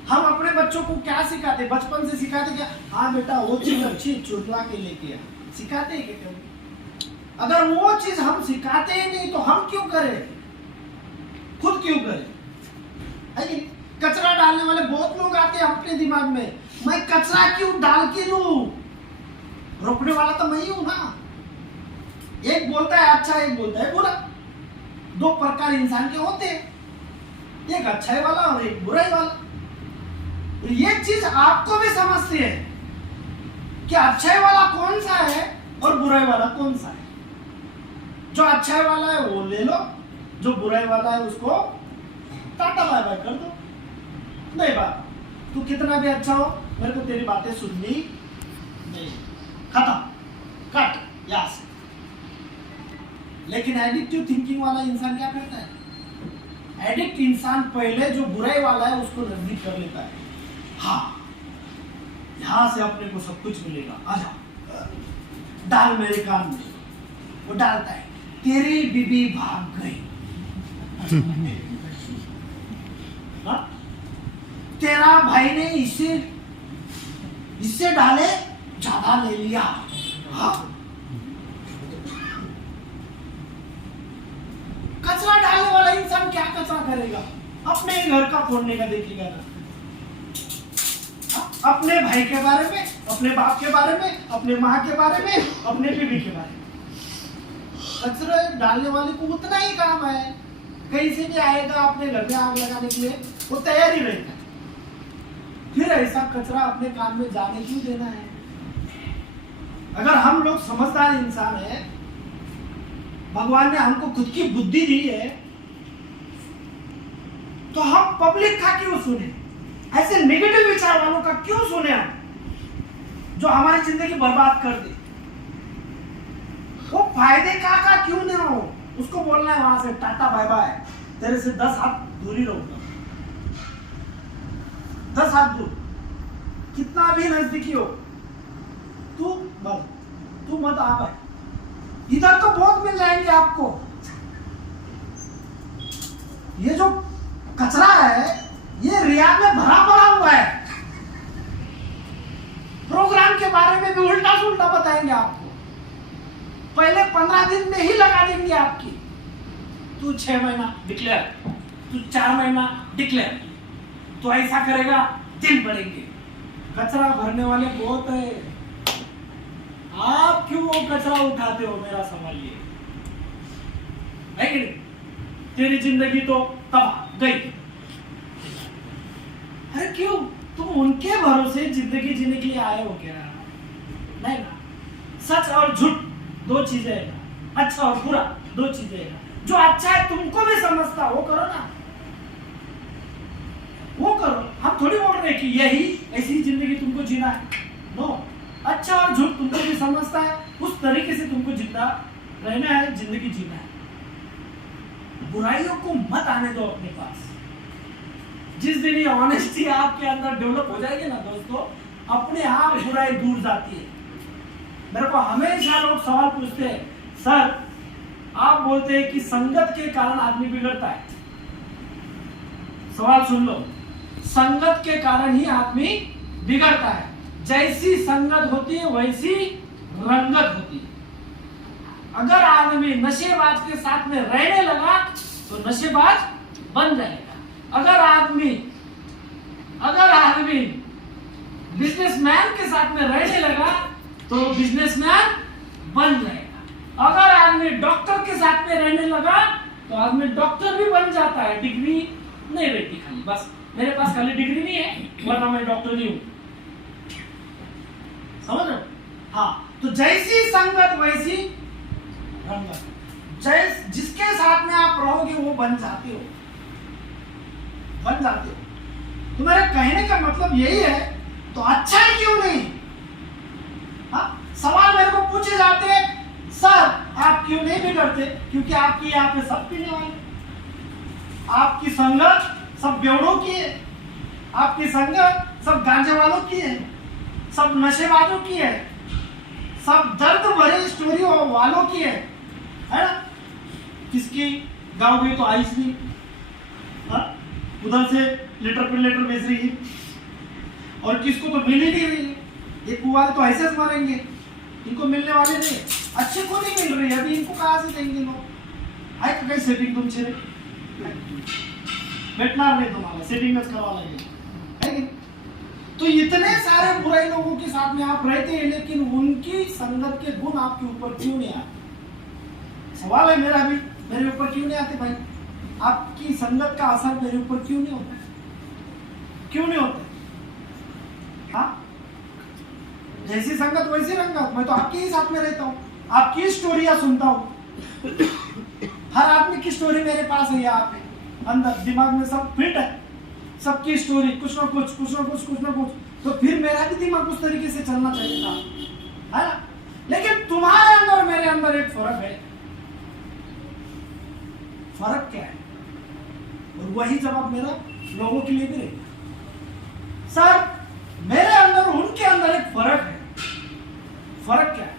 हम अपने बच्चों को क्या सिखाते? बचपन से सिखाते क्या? हाँ बेटा वो चीज अच्छी चुरवा के लेके आ, सिखाते हैं क्या कभी? अगर वो चीज हम सिखाते ही नहीं तो हम क्यों करें? खुद क्यों करें? है कि नहीं? कचरा डालने वाले बहुत लोग आते हैं अपने दिमाग में, मैं कचरा क्यों डाल के लूं? रोकने वाला तो मैं ही हूं ना। एक बोलता है अच्छा, एक बोलता है बुरा। दो प्रकार इंसान के होते हैं, एक अच्छाई वाला और एक बुराई वाला। तो ये चीज आपको भी समझती है कि अच्छाई वाला कौन सा है और बुराई वाला कौन सा है। जो अच्छाई वाला है वो ले लो, जो बुराई वाला है उसको टाटा बाय बाय कर दो। नहीं बात, तू कितना भी अच्छा हो, मेरे को तेरी बातें सुननी नहीं, खत्म, कट यहां से। लेकिन एडिक्टिव थिंकिंग वाला इंसान क्या करता है? एडिक्ट इंसान पहले जो बुराई वाला है उसको नजदीक कर लेता है। हाँ, यहां से अपने को सब कुछ मिलेगा, आजा डाल मेरे कान में। वो डालता है, तेरी बीबी भाग गई, तेरा भाई ने इससे डाले ज्यादा ले लिया। हाँ? कचरा डालने वाला इंसान क्या कचरा करेगा? अपने घर का फोड़ने का देखेगा ना। अपने भाई के बारे में, अपने बाप के बारे में, अपने माँ के बारे में, अपने बीवी के बारे में। कचरा डालने वाले को उतना ही काम है, कहीं से भी आएगा अपने घर में आग लगाने के लिए, वो तैयार ही रहेगा। फिर ऐसा कचरा अपने कान में जाने क्यों देना है? अगर हम लोग समझदार इंसान है, भगवान ने हमको खुद की बुद्धि दी है, तो हम पब्लिक का क्यों सुने? ऐसे नेगेटिव विचार वालों का क्यों सुने हम, जो हमारी जिंदगी बर्बाद कर दे? वो फायदे का क्यों ना हो? उसको बोलना है वहां से टाटा बाय बाय, तेरे से 10 हाथ दूरी रहूंगा, 10 हाथ दूर, कितना भी नजदीकी हो तू, बस तू मत आ भाई, इधर तो बहुत मिल जाएंगे आपको। ये जो कचरा है ये रियाद में भरा पड़ा हुआ है। प्रोग्राम के बारे में भी उल्टा सुल्टा बताएंगे आपको, पहले 15 दिन में ही लगा देंगे आपकी। तू 6 महीना डिक्लेयर, तू 4 महीना डिक्लेयर, तो ऐसा करेगा दिन बढ़ेंगे। कचरा भरने वाले बहुत है, आप क्यों वो कचरा उठाते हो? मेरा सवाल ये है कि नहीं? तेरी जिंदगी तो तबाह गई। अरे क्यों? तुम उनके भरोसे जिंदगी जीने के लिए आए हो क्या? नहीं ना। सच और झूठ दो चीजें है ना, अच्छा और बुरा दो चीजें है ना। जो अच्छा है तुमको भी समझता, वो करो ना, वो करो। हम थोड़ी बोल रहे कि यही ऐसी जिंदगी तुमको जीना है, नो। अच्छा और झूठ तुमको भी समझता है उस तरीके से तुमको जिंदा रहना है, जिंदगी जीना है। बुराइयों को मत आने दो अपने पास। जिस दिन ये ऑनेस्टी आपके अंदर डेवलप हो जाएगी ना दोस्तों, अपने आप बुराई दूर जाती है। मेरे को हमेशा लोग सवाल पूछते हैं, सर आप बोलते हैं कि संगत के कारण आदमी बिगड़ता है। सवाल सुन लो, संगत के कारण ही आदमी बिगड़ता है। जैसी संगत होती है वैसी रंगत होती है। अगर आदमी नशेबाज के साथ में रहने लगा तो नशेबाज बन जाएगा। अगर आदमी बिजनेसमैन के साथ में रहने लगा तो बिजनेसमैन बन जाएगा। अगर आदमी डॉक्टर के साथ में रहने लगा तो आदमी डॉक्टर भी बन जाता है। डिग्री नहीं रहती खाली, बस मेरे पास खाली डिग्री नहीं है वरना मैं डॉक्टर नहीं हूं। समझ रहे? हाँ, तो जैसी संगत वैसी रंगत। जिसके साथ में आप रहोगे वो बन जाते हो। तो मेरा कहने का मतलब यही है, तो अच्छा ही क्यों नहीं? हाँ, सवाल मेरे को पूछे जाते हैं, सर आप क्यों नहीं बिगड़ते? क्योंकि आपकी यहाँ पे सब पीने वाले, आपकी संगत सब बेवड़ों की है, आपकी संगत सब गांजे वालों की है, सब नशेबाजों की है, सब दर्द भरे स्टोरी वालों की है ना? किसकी गांव में तो आइस नहीं, उधर से लीटर पर लीटर बेच रही है, और किसको तो मिल ही नहीं रही है। ये कुआरे तो ऐसे मरेंगे, इनको मिलने वाले नहीं, अच्छे को नहीं मिल रही है, अभी इनको कहाँ से देंगे लोग? आहे का काही सेटिंग तुमचे भेटणार नहीं, तुम्हाला सेटिंगच करावं लागेल, है की? तो इतने सारे बुराई लोगों के साथ में आप रहते हैं, लेकिन उनकी संगत के गुण आपके ऊपर क्यों नहीं आते? सवाल है मेरा भी, मेरे ऊपर क्यों नहीं आते भाई? आपकी संगत का असर मेरे ऊपर क्यों नहीं होता? क्यों नहीं होता? हाँ, जैसी संगत वैसी रंगत। मैं तो आपके ही साथ में रहता हूँ, आपकी स्टोरियां सुनता हूँ। हर आदमी की स्टोरी मेरे पास है, यहाँ पे अंदर दिमाग में सब फिट है, सबकी स्टोरी कुछ ना कुछ। तो फिर मेरा भी दिमाग उस तरीके से चलना चाहिए था, है ना? लेकिन तुम्हारे अंदर और मेरे अंदर एक फर्क है। फर्क क्या है? और वही जवाब मेरा लोगों के लिए भी रहेगा। सर मेरे अंदर और उनके अंदर एक फर्क है। फर्क क्या है?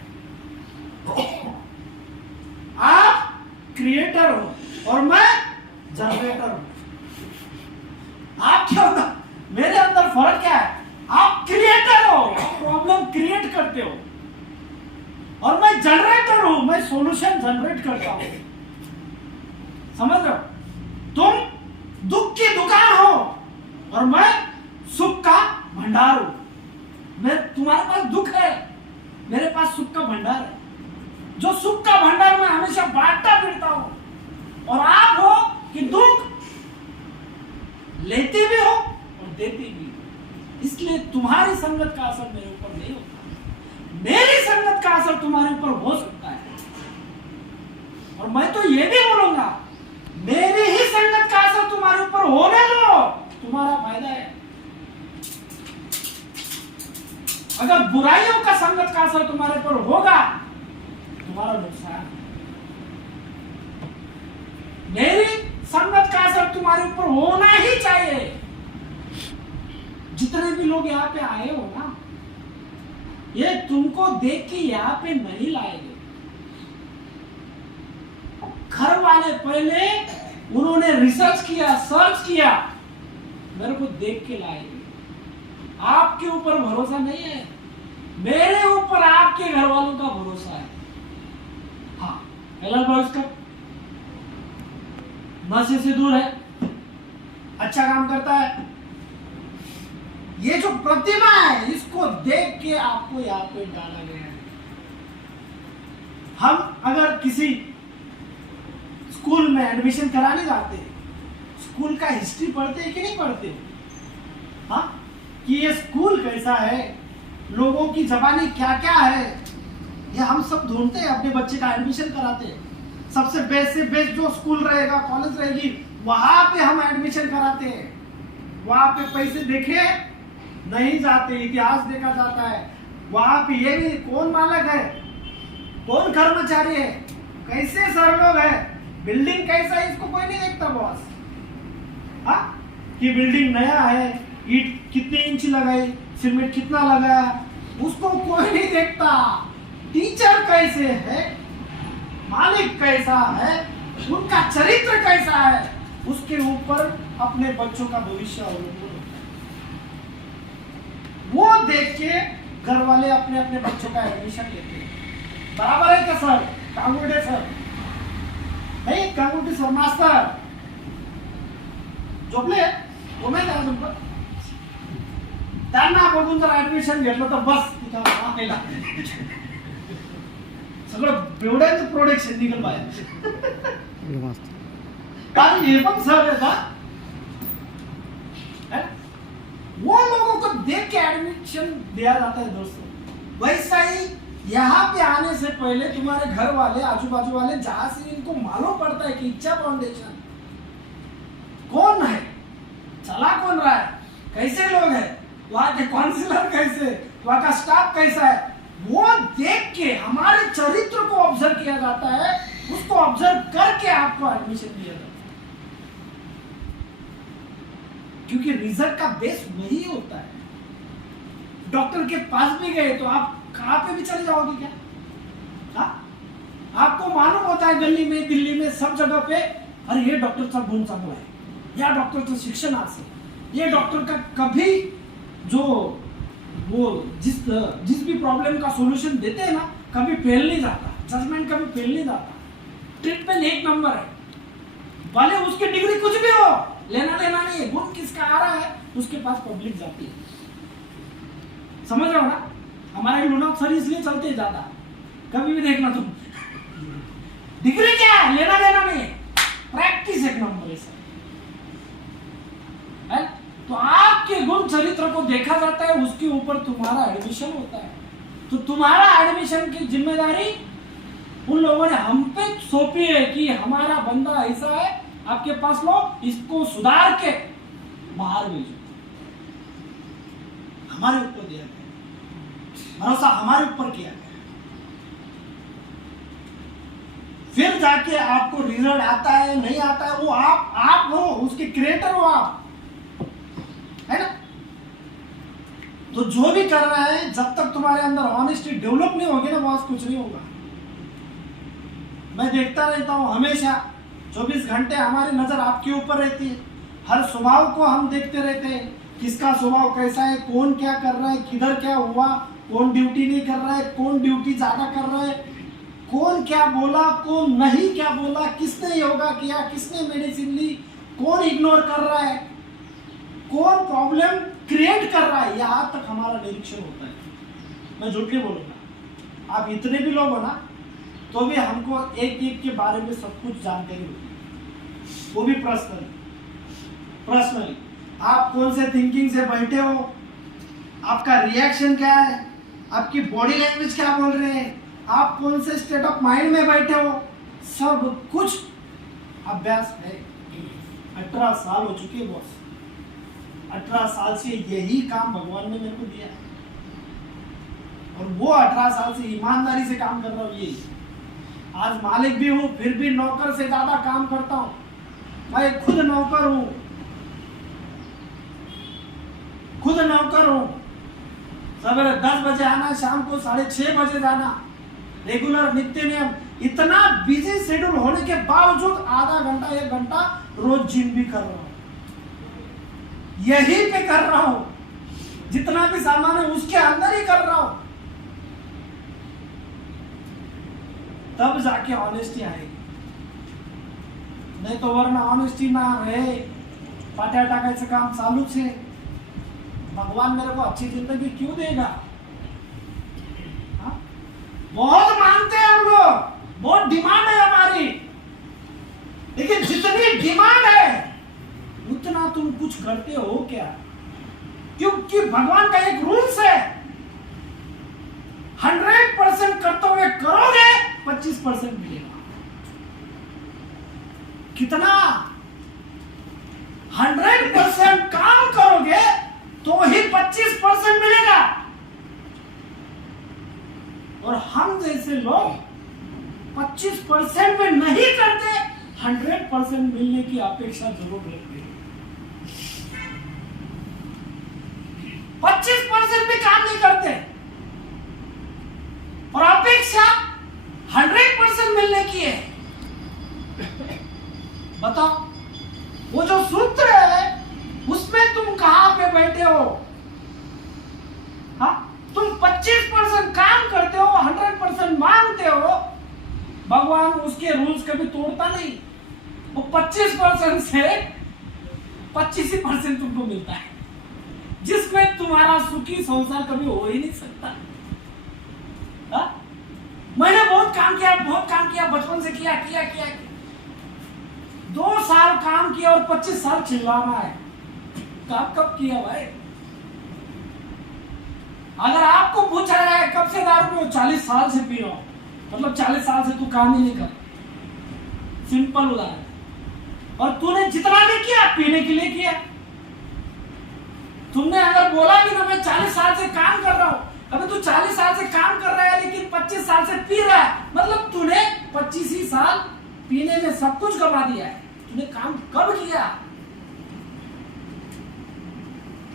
आप क्रिएटर हो और मैं जनरेटर हूं। आप क्या होता? मेरे अंदर फर्क क्या है? आप क्रिएटर हो, प्रॉब्लम क्रिएट करते हो, और मैं जनरेटर हूं, मैं सॉल्यूशन जनरेट करता हूं। समझ रहे हो? तुम दुख की दुकान हो और मैं सुख का भंडार हूं। मैं, तुम्हारे पास दुख है, मेरे पास सुख का भंडार है। जो सुख का भंडार मैं हमेशा बांटता फिरता हूं, और आप हो कि दुख लेते भी हो और देते भी हो। इसलिए तुम्हारी संगत का असर मेरे ऊपर नहीं होता, मेरी संगत का असर तुम्हारे ऊपर हो सकता है। और मैं तो ये भी बोलूंगा, मेरी ही संगत का असर तुम्हारे ऊपर होने दो, तुम्हारा फायदा है। अगर बुराइयों का संगत का असर तुम्हारे पर होगा, तुम्हारा नुकसान। मेरी संगत का असर तुम्हारे ऊपर होना ही चाहिए। जितने भी लोग यहाँ पे आए हो ना, ये तुमको देख के यहाँ पे नहीं लाएंगे। घर वाले पहले उन्होंने रिसर्च किया, सर्च किया, मेरे को देख के लाएंगे। आपके ऊपर भरोसा नहीं है, मेरे ऊपर आपके घर वालों का भरोसा है। हाँ, हेलो बॉयज का नशे से दूर है, अच्छा काम करता है। ये जो प्रतिमा है, इसको देख के आपको यहाँ पे डाला गया है। हम अगर किसी स्कूल में एडमिशन कराने जाते हैं, स्कूल का हिस्ट्री पढ़ते हैं कि नहीं पढ़ते? हाँ, कि ये स्कूल कैसा है, लोगों की जबानी क्या क्या है, ये हम सब ढूंढते हैं, अपने बच्चे का एडमिशन कराते हैं। सबसे बेस्ट से बेस्ट जो स्कूल रहेगा, कॉलेज रहेगी, वहां पे हम एडमिशन कराते हैं। वहां पे पैसे देखे नहीं जाते, इतिहास देखा जाता है। वहां पे ये भी कौन मालक है, कौन कर्मचारी है, कैसे सर लोग है, बिल्डिंग कैसा है, इसको कोई नहीं देखता बॉस। हाँ, कि बिल्डिंग नया है, ईट कितने इंच लगाई, सीमेंट कितना लगाया, उसको कोई नहीं देखता। टीचर कैसे है, मालिक कैसा है, उनका चरित्र कैसा है, उसके ऊपर अपने बच्चों का भविष्य अवलंबन होता है। वो देख के घर वाले अपने अपने बच्चों का एडमिशन लेते हैं। बराबर है क्या सर? कांगुटे सर नहीं, कांगुटे सर मास्टर झोपले वो माहिती आहे तुमचं? त्यांना बघून जर ऍडमिशन घेतलं तर बस तिथं नाही लागत. सगळं बेवड्यांचं प्रोडक्शन निघेल बाहेर. आणि हे पण सर है ना, वो लोगों को देख के एडमिशन दिया जाता है दोस्तों। वैसा ही यहाँ पे आने से पहले तुम्हारे घर वाले, आजू बाजू वाले, जहां से इनको मालूम पड़ता है कि इच्छा फाउंडेशन कौन है, चला कौन रहा है, कैसे लोग हैं, वहाँ के काउंसिलर कैसे, वहाँ का स्टाफ कैसा है, वो देख के हमारे चरित्र को ऑब्जर्व किया जाता है। उसको ऑब्जर्व करके आपको एडमिशन दिया जाता है, क्योंकि रिजल्ट का बेस वही होता है। डॉक्टर के पास भी गए तो आप कहाँ पे भी चले जाओगे क्या? हाँ, आपको मालूम होता है गली में, दिल्ली में, सब जगह पे, अरे ये डॉक्टरचा गुण चांगला है, या डॉक्टरचं शिक्षण असेल, ये डॉक्टर का कभी जो वो जिस भी प्रॉब्लम का सॉल्यूशन देते हैं ना, कभी फेल नहीं जाता, जजमेंट कभी फेल नहीं जाता, ट्रीटमेंट एक नंबर है। भले उसकी डिग्री कुछ भी हो, लेना देना नहीं है, गुण किसका आ रहा है उसके पास पब्लिक जाती है। समझ रहे हो ना? हमारे लुनाथ सर इसलिए चलते ज्यादा, कभी भी देखना तुम, डिग्री क्या है, लेना देना नहीं है, प्रैक्टिस एक नंबर है सर। तो आपके गुण चरित्र को देखा जाता है, उसके ऊपर तुम्हारा एडमिशन होता है। तो तुम्हारा एडमिशन की जिम्मेदारी उन लोगों ने हम पे सौंपी है कि हमारा बंदा ऐसा है, आपके पास लो, इसको सुधार के बाहर भेजो। हमारे ऊपर दिया गया, भरोसा हमारे ऊपर किया गया, फिर जाके आपको रिजल्ट आता है नहीं आता है, वो आप हो, उसके क्रिएटर हो आप, है ना? तो जो भी कर रहा है, जब तक तुम्हारे अंदर ऑनेस्टी डेवलप नहीं होगी ना बॉस, कुछ नहीं होगा। मैं देखता रहता हूं हमेशा, 24 घंटे हमारी नजर आपके ऊपर रहती है। हर स्वभाव को हम देखते रहते हैं, किसका स्वभाव कैसा है, कौन क्या कर रहा है, किधर क्या हुआ, कौन ड्यूटी नहीं कर रहा है, कौन ड्यूटी ज्यादा कर रहा है, कौन क्या बोला, कौन नहीं क्या बोला, किसने योगा किया, किसने मेडिसिन ली, कौन इग्नोर कर रहा है, कौन प्रॉब्लम क्रिएट कर रहा है, यहाँ तक हमारा निरीक्षण होता है। मैं झूठ नहीं बोलूंगा, आप इतने भी लोग हो ना, तो भी हमको एक एक के बारे में सब कुछ जानकारी होती है, वो भी पर्सनली। आप कौन से थिंकिंग से बैठे हो, आपका रिएक्शन क्या है, आपकी बॉडी लैंग्वेज क्या बोल रहे हैं, आप कौन से स्टेट ऑफ माइंड में बैठे हो, सब कुछ अभ्यास है। 18 साल हो चुके हैं बॉस, 18 साल से यही काम भगवान ने मेरे को दिया है, और वो 18 साल से ईमानदारी से काम कर रहा हूँ। ये आज मालिक भी हूँ, फिर भी नौकर से ज्यादा काम करता हूँ। मैं खुद नौकर हूँ, सवेरे 10 बजे आना, शाम को 6:30 बजे जाना, रेगुलर नित्य नियम। इतना बिजी शेड्यूल होने के बावजूद आधा घंटा 1 घंटा रोज जिम भी कर रहा हूँ, यही पे कर रहा हूँ, जितना भी सामान है उसके अंदर ही कर रहा हूँ, तब जाके ऑनेस्टी आएगी। नहीं तो वरना ऑनेस्टी ना रहे, पाट्या टाकायचं काम चालूच है। भगवान मेरे को अच्छी जिंदगी क्यों देगा? हा? बहुत मानते हैं हम लोग, बहुत डिमांड है हमारी, लेकिन जितनी डिमांड है उतना तुम कुछ करते हो क्या? क्योंकि भगवान का एक रूल्स है, 100% कर्तव्य करोगे 25% मिलेगा। कितना? 100% काम करोगे तो ही 25% मिलेगा। और हम जैसे लोग 25% में नहीं करते, 100% मिलने की अपेक्षा जरूर रखते हैं। 25% भी काम नहीं करते और अपेक्षा 100% मिलने की है। बताओ, वो जो सूत्र है उसमें तुम कहां पे बैठे हो? हाँ, तुम 25% काम करते हो, 100% मांगते हो। भगवान उसके रूल्स कभी तोड़ता नहीं। वो 25% से 25% तुमको मिलता है, जिसमें तुम्हारा सुखी संसार कभी हो ही नहीं सकता। हा? मैंने बहुत काम किया, बचपन से किया। 2 साल काम किया और 25 साल चिल्लाना है। कब किया भाई? अगर आपको पूछा जाए कब से दारू पियो, 40 साल से पी रहा हूं, मतलब 40 साल से तू काम ही नहीं कर। सिंपल उदाहरण। और तूने जितना भी किया पीने के लिए किया। तुमने अगर बोला कि मैं 40 साल से काम कर रहा हूं, अबे तू 40 साल से काम कर रहा है लेकिन 25 साल से पी रहा है, मतलब तूने 25 ही साल पीने में सब कुछ गवा दिया है। तूने काम कब किया?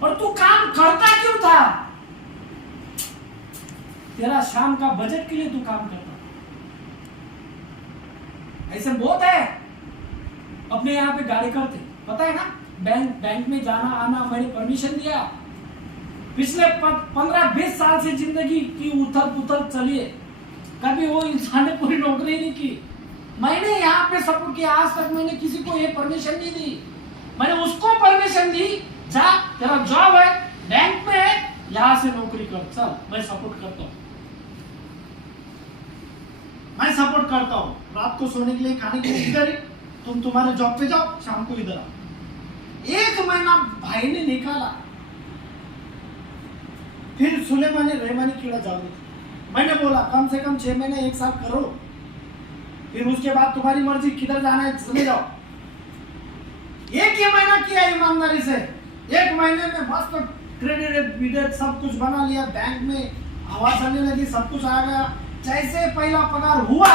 और तू काम करता क्यों था? तेरा शाम का बजट के लिए तू काम करता। ऐसे बहुत है अपने यहाँ पे गाड़ी करते, पता है ना? बैंक में जाना आना मैंने परमिशन दिया। पिछले 15-20 साल से जिंदगी की उथल पुथल चली है, कभी वो इंसान ने पूरी नौकरी नहीं की। मैंने यहाँ पे सपोर्ट किया, आज तक मैंने किसी को ये परमिशन नहीं दी। मैंने उसको परमिशन दी, जा तेरा जॉब है बैंक में है, यहाँ से नौकरी कर, चल मैं सपोर्ट करता हूँ। मैं सपोर्ट करता हूँ। रात को सोने के लिए, खाने के लिए इधर ही, तुम तुम्हारे जॉब पे जाओ, शाम को इधर आओ। 1 महीना भाई ने निकाला, फिर सुलेमानी रहमानी कीड़ा जाओगे। मैंने बोला कम से कम 6 महीने 1 साल करो, फिर उसके बाद तुम्हारी मर्जी, किधर जाना है चले जाओ। 1 ही महीना किया ईमानदारी से। 1 महीने में मस्त क्रेडिट सब कुछ बना लिया, बैंक में हवा चलने लगी, सब कुछ आ गया। जैसे पहला पगार हुआ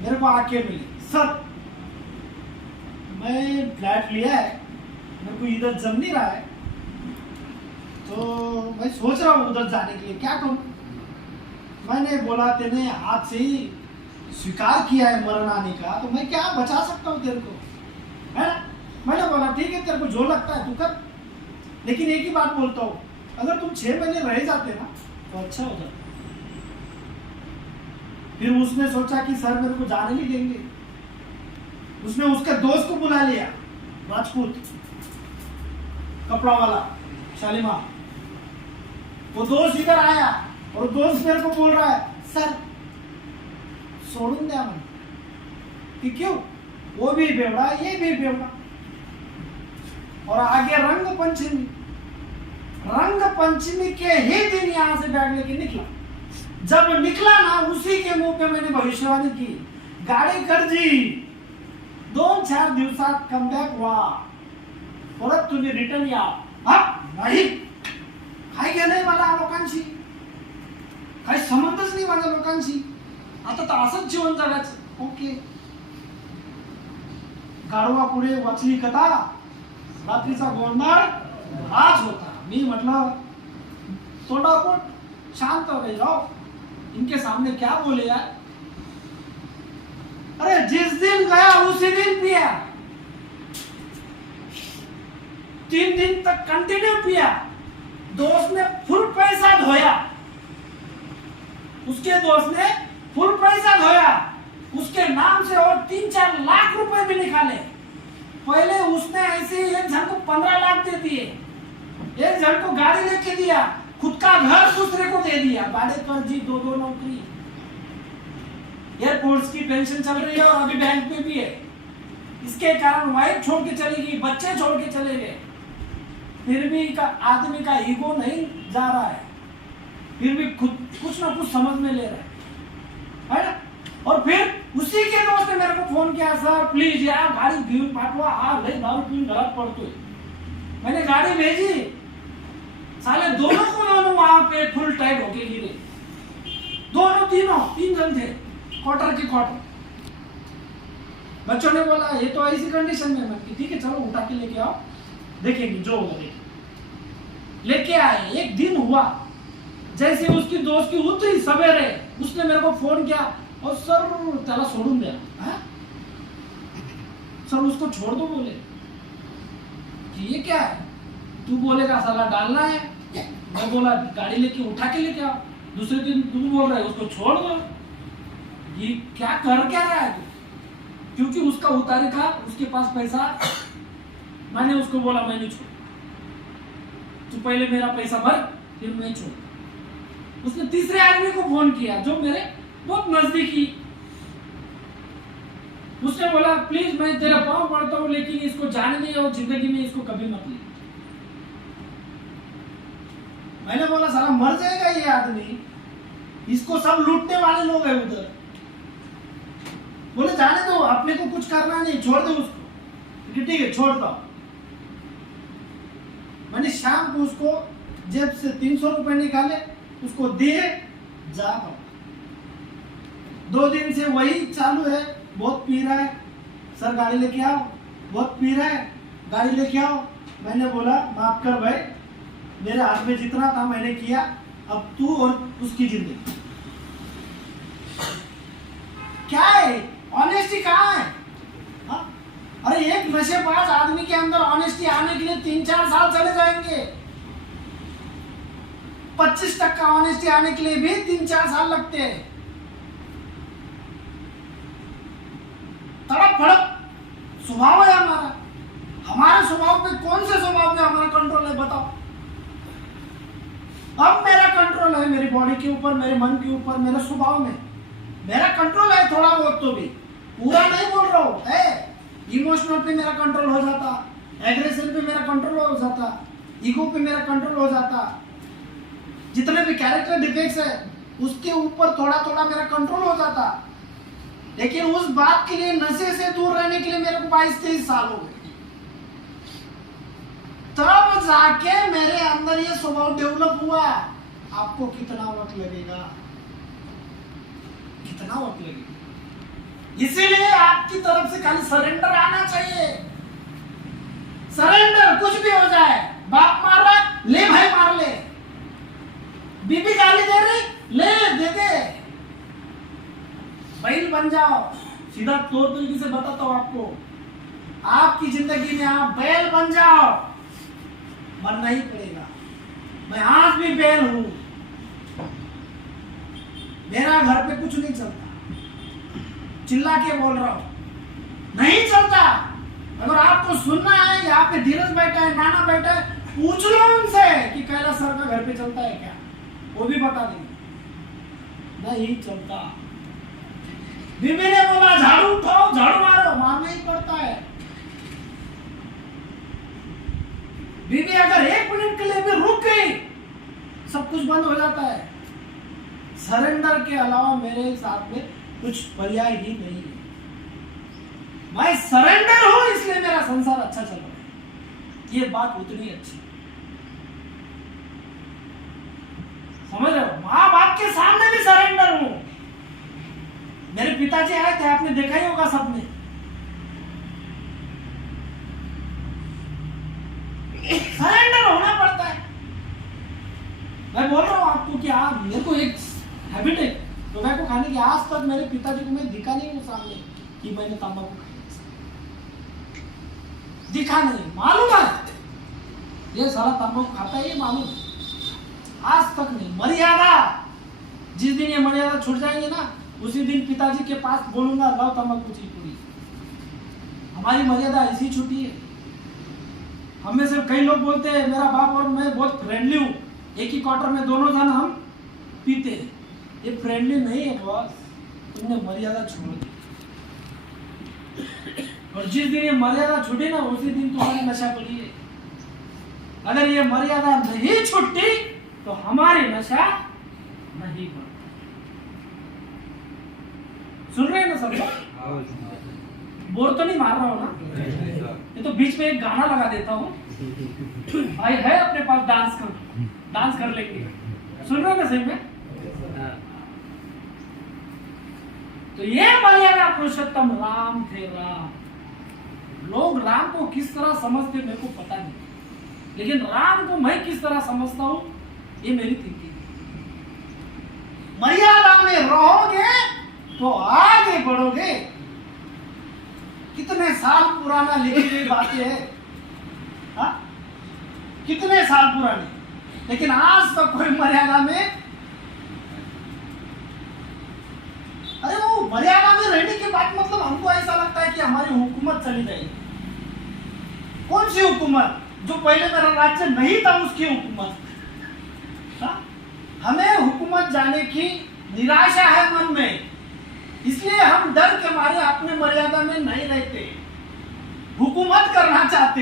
मेरे को आके मिली, सर मैं फ्लैट लिया है, मेरे को इधर जम नहीं रहा है, तो मैं सोच रहा हूँ उधर जाने के लिए, क्या करूं? मैंने बोला तेने हाथ से ही स्वीकार किया है मरण आने का, तो मैं क्या बचा सकता हूँ तेरे को, है ना? मैंने बोला ठीक है, तेरे को जो लगता है तू कर, लेकिन एक ही बात बोलता हूँ, अगर तुम 6 महीने रह जाते ना तो अच्छा हो जाता। फिर उसने सोचा कि सर मेरे को जाने नहीं देंगे। उसने उसके दोस्त को बुला लिया, राजपूत कपड़ा वाला शालीमार। वो दोस्त इधर आया और दोस्त मेरे को बोल रहा है, सर सोडून द्या मन। कि क्यों? वो भी बेवड़ा, ये भी बेवड़ा। और आगे रंग पंचमी के ही दिन यहां से बैग लेके निकला। जब निकला ना, उसी के मुंह पे मैंने भविष्यवाणी की, गाडी करजी 2-4 दिवसात कमबॅक व्हा, परत तुम्ही रिटर्न या। हा नाही, काय घेणं मला लोकांशी, काही संबंधच नाही माझ्या लोकांशी, आता तर असंच जीवन जगायचं। ओके, गाढवा पुढे वाचली कथा, रात्रीचा गोंधळ हाच होता। मी म्हटलं तोंडापोट शांत हो गए, जाओ इनके सामने क्या बोले यार। अरे जिस दिन गया उसी दिन पिया, 3 दिन तक कंटिन्यू पिया। दोस्त ने फुल पैसा धोया, उसके दोस्त ने फुल पैसा धोया, उसके नाम से और 3-4 लाख रुपए भी निकाले। पहले उसने ऐसे एक जन को 15 लाख दे दिए, एक जन को गाड़ी लेके दिया, खुद का घर दूसरे को दे दिया, बाड़े कर्जी, 2-2 नौकरी, एयरपोर्ट्स की पेंशन चल रही है और अभी बैंक में भी है। इसके कारण वाइफ छोड़ के चली गई, बच्चे छोड़ के चले गए, फिर भी आदमी का ईगो नहीं जा रहा है, फिर भी खुद कुछ ना कुछ समझ में ले रहा है ना? और फिर उसी के दोस्त ने मेरे को फोन किया, सर प्लीज यार गाड़ी घेऊन पाठवा, हा लय दारू पिऊन घरात पडतोय। मैंने गाड़ी भेजी, साले दोनों वहां पे फुल टाइट होके गिरे, 3 जन थे। क्वार्टर की क्वार्टर। बच्चों ने बोला ये तो ऐसी कंडीशन में, मैं ठीक है चलो उठा के लेके आओ, देखेंगे जो होगा देखेंगे। लेके आए, एक दिन हुआ, जैसे उसकी दोस्त की उतरी सवेरे, उसने मेरे को फोन किया और सर त्याला सोडून द्या। हाँ? सर उसको छोड़ दो बोले कि ये क्या है, तू बोलेगा साला डालना है, मैं बोला गाड़ी लेके उठा के लेके आओ, दूसरे दिन तू बोल रहा है उसको छोड़ दो। ये क्या कर क्या रहा है तू? क्योंकि उसका उतारी था, उसके पास पैसा, मैंने उसको बोला मैं नहीं छोड़, तू पहले मेरा पैसा भर फिर मैं छोड़। उसने तीसरे आदमी को फोन किया जो मेरे बहुत नजदीकी, उसने बोला प्लीज मैं तेरा पाँव पड़ता हूं लेकिन इसको जाने नहीं और जिंदगी में इसको कभी मत ले। मैंने बोला साला मर जाएगा ये आदमी, इसको सब लूटने वाले लोग हैं उधर। बोले जाने दो, अपने को कुछ करना नहीं, छोड़ दो उसको। ठीक है छोड़ता हूं। मैंने शाम को उसको जेब से 300 रुपए निकाले, उसको दिए, जा पाओ। 2 दिन से वही चालू है, बहुत पी रहा है, सर गाड़ी लेके आओ, बहुत पी रहा है, गाड़ी लेके आओ। मैंने बोला माफ कर भाई, मेरे हाथ में जितना था मैंने किया, अब तू और उसकी जिंदगी। क्या है ऑनेस्टी कहाँ है? हा? अरे एक नशेबाज आदमी के अंदर ऑनेस्टी आने के लिए 3-4 साल चले जाएंगे, 25% ऑनेस्टी आने के लिए भी 3-4 साल लगते हैं। तड़प फड़प स्वभाव है हमारा, हमारे स्वभाव पे कौन से स्वभाव में हमारा कंट्रोल है बताओ? अब मेरा कंट्रोल है मेरी बॉडी के ऊपर, मेरे मन के ऊपर, मेरे स्वभाव में मेरा कंट्रोल है थोड़ा बहुत, तो भी पूरा नहीं बोल रहा हूं है। इमोशनल पे मेरा कंट्रोल हो जाता, एग्रेशन पे मेरा कंट्रोल हो जाता, ईगो पे मेरा कंट्रोल हो जाता, जितने भी कैरेक्टर डिफेक्ट्स है उसके ऊपर थोड़ा थोड़ा मेरा कंट्रोल हो जाता। लेकिन उस बात के लिए, नशे से दूर रहने के लिए मेरे को 22-23 साल हो गए, तब जाके मेरे अंदर ये स्वभाव डेवलप हुआ। आपको कितना वक्त लगेगा, कितना वक्त लगेगा? इसीलिए आपकी तरफ से खाली सरेंडर आना चाहिए। सरेंडर, कुछ भी हो जाए, बाप मार रहा है ले भाई मार ले, बीबी गाली दे रही ले दे दे, बैल बन जाओ। सीधा तौर तरीके से बताता हूं आपको, आपकी जिंदगी में आप बैल बन जाओ, बनना ही पड़ेगा। मैं आज भी बैल हूं, मेरा घर पे कुछ नहीं चलता, चिल्ला के बोल रहा हूं नहीं चलता। अगर आपको सुनना है, यहाँ पे धीरज बैठा है, नाना बैठा है, पूछ लो उनसे कि कैलाश सर का घर पे चलता है क्या, वो भी बता देंगे नहीं चलता। बीबी ने बोला झाड़ू उठाओ, झाड़ू मारो, मारना ही पड़ता है। बीबी अगर 1 मिनट के लिए भी रुक गई, सब कुछ बंद हो जाता है। सरेंडर के अलावा मेरे साथ में कुछ पर्याय ही नहीं है। मैं सरेंडर हूं, इसलिए मेरा संसार अच्छा चल रहा है। ये बात उतनी अच्छी, समझ रहे हो? माँ बाप के सामने भी सरेंडर हूं। मेरे पिताजी आए थे, आपने देखा ही होगा सबने, सरेंडर होना पड़ता है। मैं बोल रहा हूं आपको कि आप, मेरे को एक हैबिट है टोबैको खाने की, आज तक मेरे पिताजी को मैं दिखा नहीं हूं सामने कि मैंने तंबाकू खाया, दिखा नहीं, मालूम है ये सारा तंबाकू खाता है, ये मालूम, आज तक नहीं। मर्यादा, जिस दिन ये मर्यादा छूट जाएंगे ना, उसी दिन पिताजी के पास बोलूंगा लाओ तंबाकू की पूरी। हमारी मर्यादा ऐसी छूटी है। हम में से कई लोग बोलते हैं मेरा बाप और मैं बहुत फ्रेंडली हूँ, एक ही क्वार्टर में दोनों जन हम पीते हैं। ये फ्रेंडली नहीं है बॉस, तुमने मर्यादा छोड़ दी, और जिस दिन ये मर्यादा छूटी ना, उसी दिन तुम्हारी नशा पड़ी है। अगर ये मर्यादा नहीं छूटी तो हमारी नशा नहीं पड़ती। सुन रहे हैं ना सब? बोर तो नहीं मार रहा हो ना? ये तो बीच में एक गाना लगा देता हूँ, भाई है अपने पास, डांस कर लेंगे। सुन रहे हैं ना सही में? तो ये मर्यादा पुरुषोत्तम राम थे। राम, लोग राम को किस तरह समझते मेरे को पता नहीं, लेकिन राम को मैं किस तरह समझता हूं ये मेरी थिंकिंग। मर्यादा में रहोगे तो आगे बढ़ोगे। कितने साल पुराना लिखी गई बातें है, हाँ? कितने साल पुराने, लेकिन आज तक कोई मर्यादा में, अरे वो मर्यादा में रहने के बाद मतलब हमको ऐसा लगता है कि हमारी हुकूमत चली जाएगी। कौन सी हुकूमत? जो पहले मेरा राज्य नहीं था उसकी हुकूमत। हाँ? हमें हुकूमत जाने की निराशा है मन में, इसलिए हम डर के मारे अपने मर्यादा में नहीं रहते, हुकूमत करना चाहते,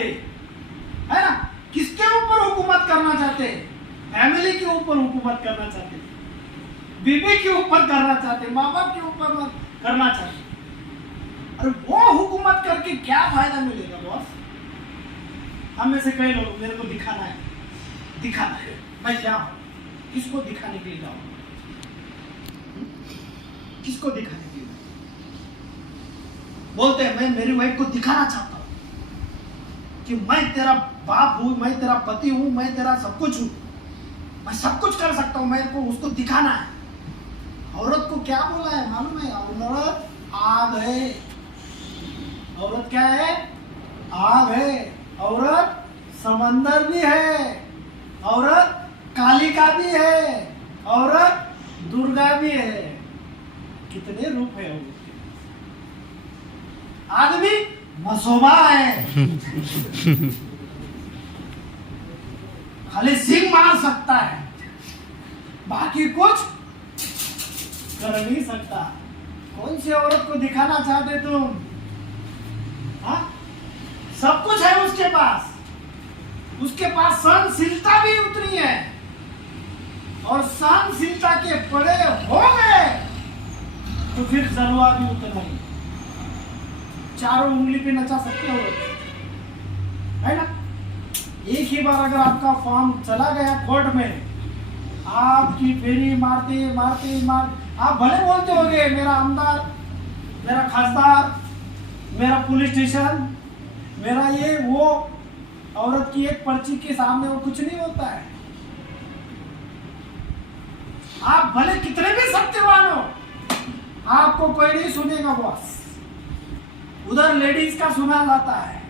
है ना? किसके ऊपर हुकूमत करना चाहते? फैमिली के ऊपर हुकूमत करना चाहते, बीवी के ऊपर करना चाहते, माँ बाप के ऊपर करना चाहते। अरे वो हुकूमत करके क्या फायदा मिलेगा बॉस? हम में से कई लोग, मेरे को दिखाना है, दिखाना है, मैं जाऊं, किसको दिखाने के लिए जाऊं? किसको दिखाने के लिए? बोलते हैं मैं मेरी वाइफ को दिखाना चाहता हूं कि मैं तेरा बाप हूं, मैं तेरा पति हूं, मैं तेरा सब कुछ हूं, मैं सब कुछ कर सकता हूं, मेरे को उसको दिखाना है। औरत को क्या बोला है मालूम है? औरत आग है। औरत क्या है? आग है। औरत समंदर भी है, औरत कालिका भी है, औरत दुर्गा भी है। कितने रूप है औरत के? आदमी मसोबा है, खाली सिंह मार सकता है, बाकी कुछ कर नहीं सकता। कौन सी औरत को दिखाना चाहते तुम? हाँ? सब कुछ है उसके पास, उसके पास सहनशीलता भी उतनी है, और सहनशीलता के पड़े हो गए तो फिर जलवा भी उतना ही। चारों उंगली पे नचा सकते हो, है ना? एक ही बार अगर आपका फॉर्म चला गया कोर्ट में, आपकी फेरी मारते मारते आप भले बोलते होगे मेरा आमदार, मेरा खासदार, मेरा पुलिस स्टेशन, मेरा ये वो, औरत की एक पर्ची के सामने वो कुछ नहीं होता है। आप भले कितने भी सत्यवान हो, आपको कोई नहीं सुनेगा बॉस। उधर लेडीज का सुना जाता है,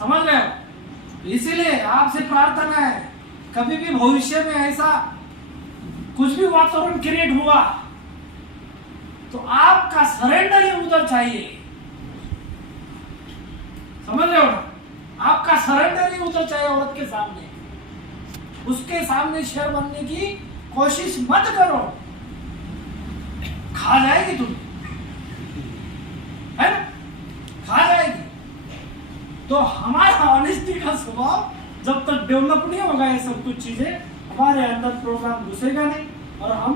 समझ रहे हो? इसीलिए आपसे प्रार्थना है, कभी भी भविष्य में ऐसा कुछ भी वातावरण क्रिएट हुआ तो आपका सरेंडर ही उधर चाहिए, समझ रहे हो ना? आपका सरेंडर ही उधर चाहिए औरत के सामने। उसके सामने शेर बनने की कोशिश मत करो, खा जाएगी तुम, है ना? खा जाएगी। तो हमारा ऑनेस्टी का स्वभाव जब तक डेवलप नहीं होगा, ये सब कुछ चीजें हमारे अंदर प्रोग्राम घुसेगा नहीं, और हम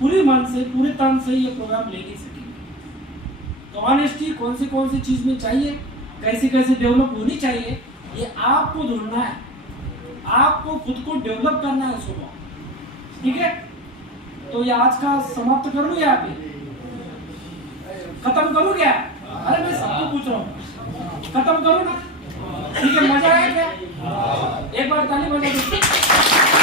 पूरी मन से पूरी तन से ये प्रोग्राम ले नहीं सकेंगे। तो ऑनेस्टी कौन सी चीज में चाहिए, कैसे कैसे डेवलप होनी चाहिए, ये आपको ढूंढना है, आपको खुद को डेवलप करना है स्वभाव। ठीक है? तो ये आज का समाप्त करूं या अभी खत्म करूं क्या? अरे मैं सबको पूछ रहा हूँ, खत्म करूं ना? ठीक है, मजा आया क्या? एक बार ताली बजा दो।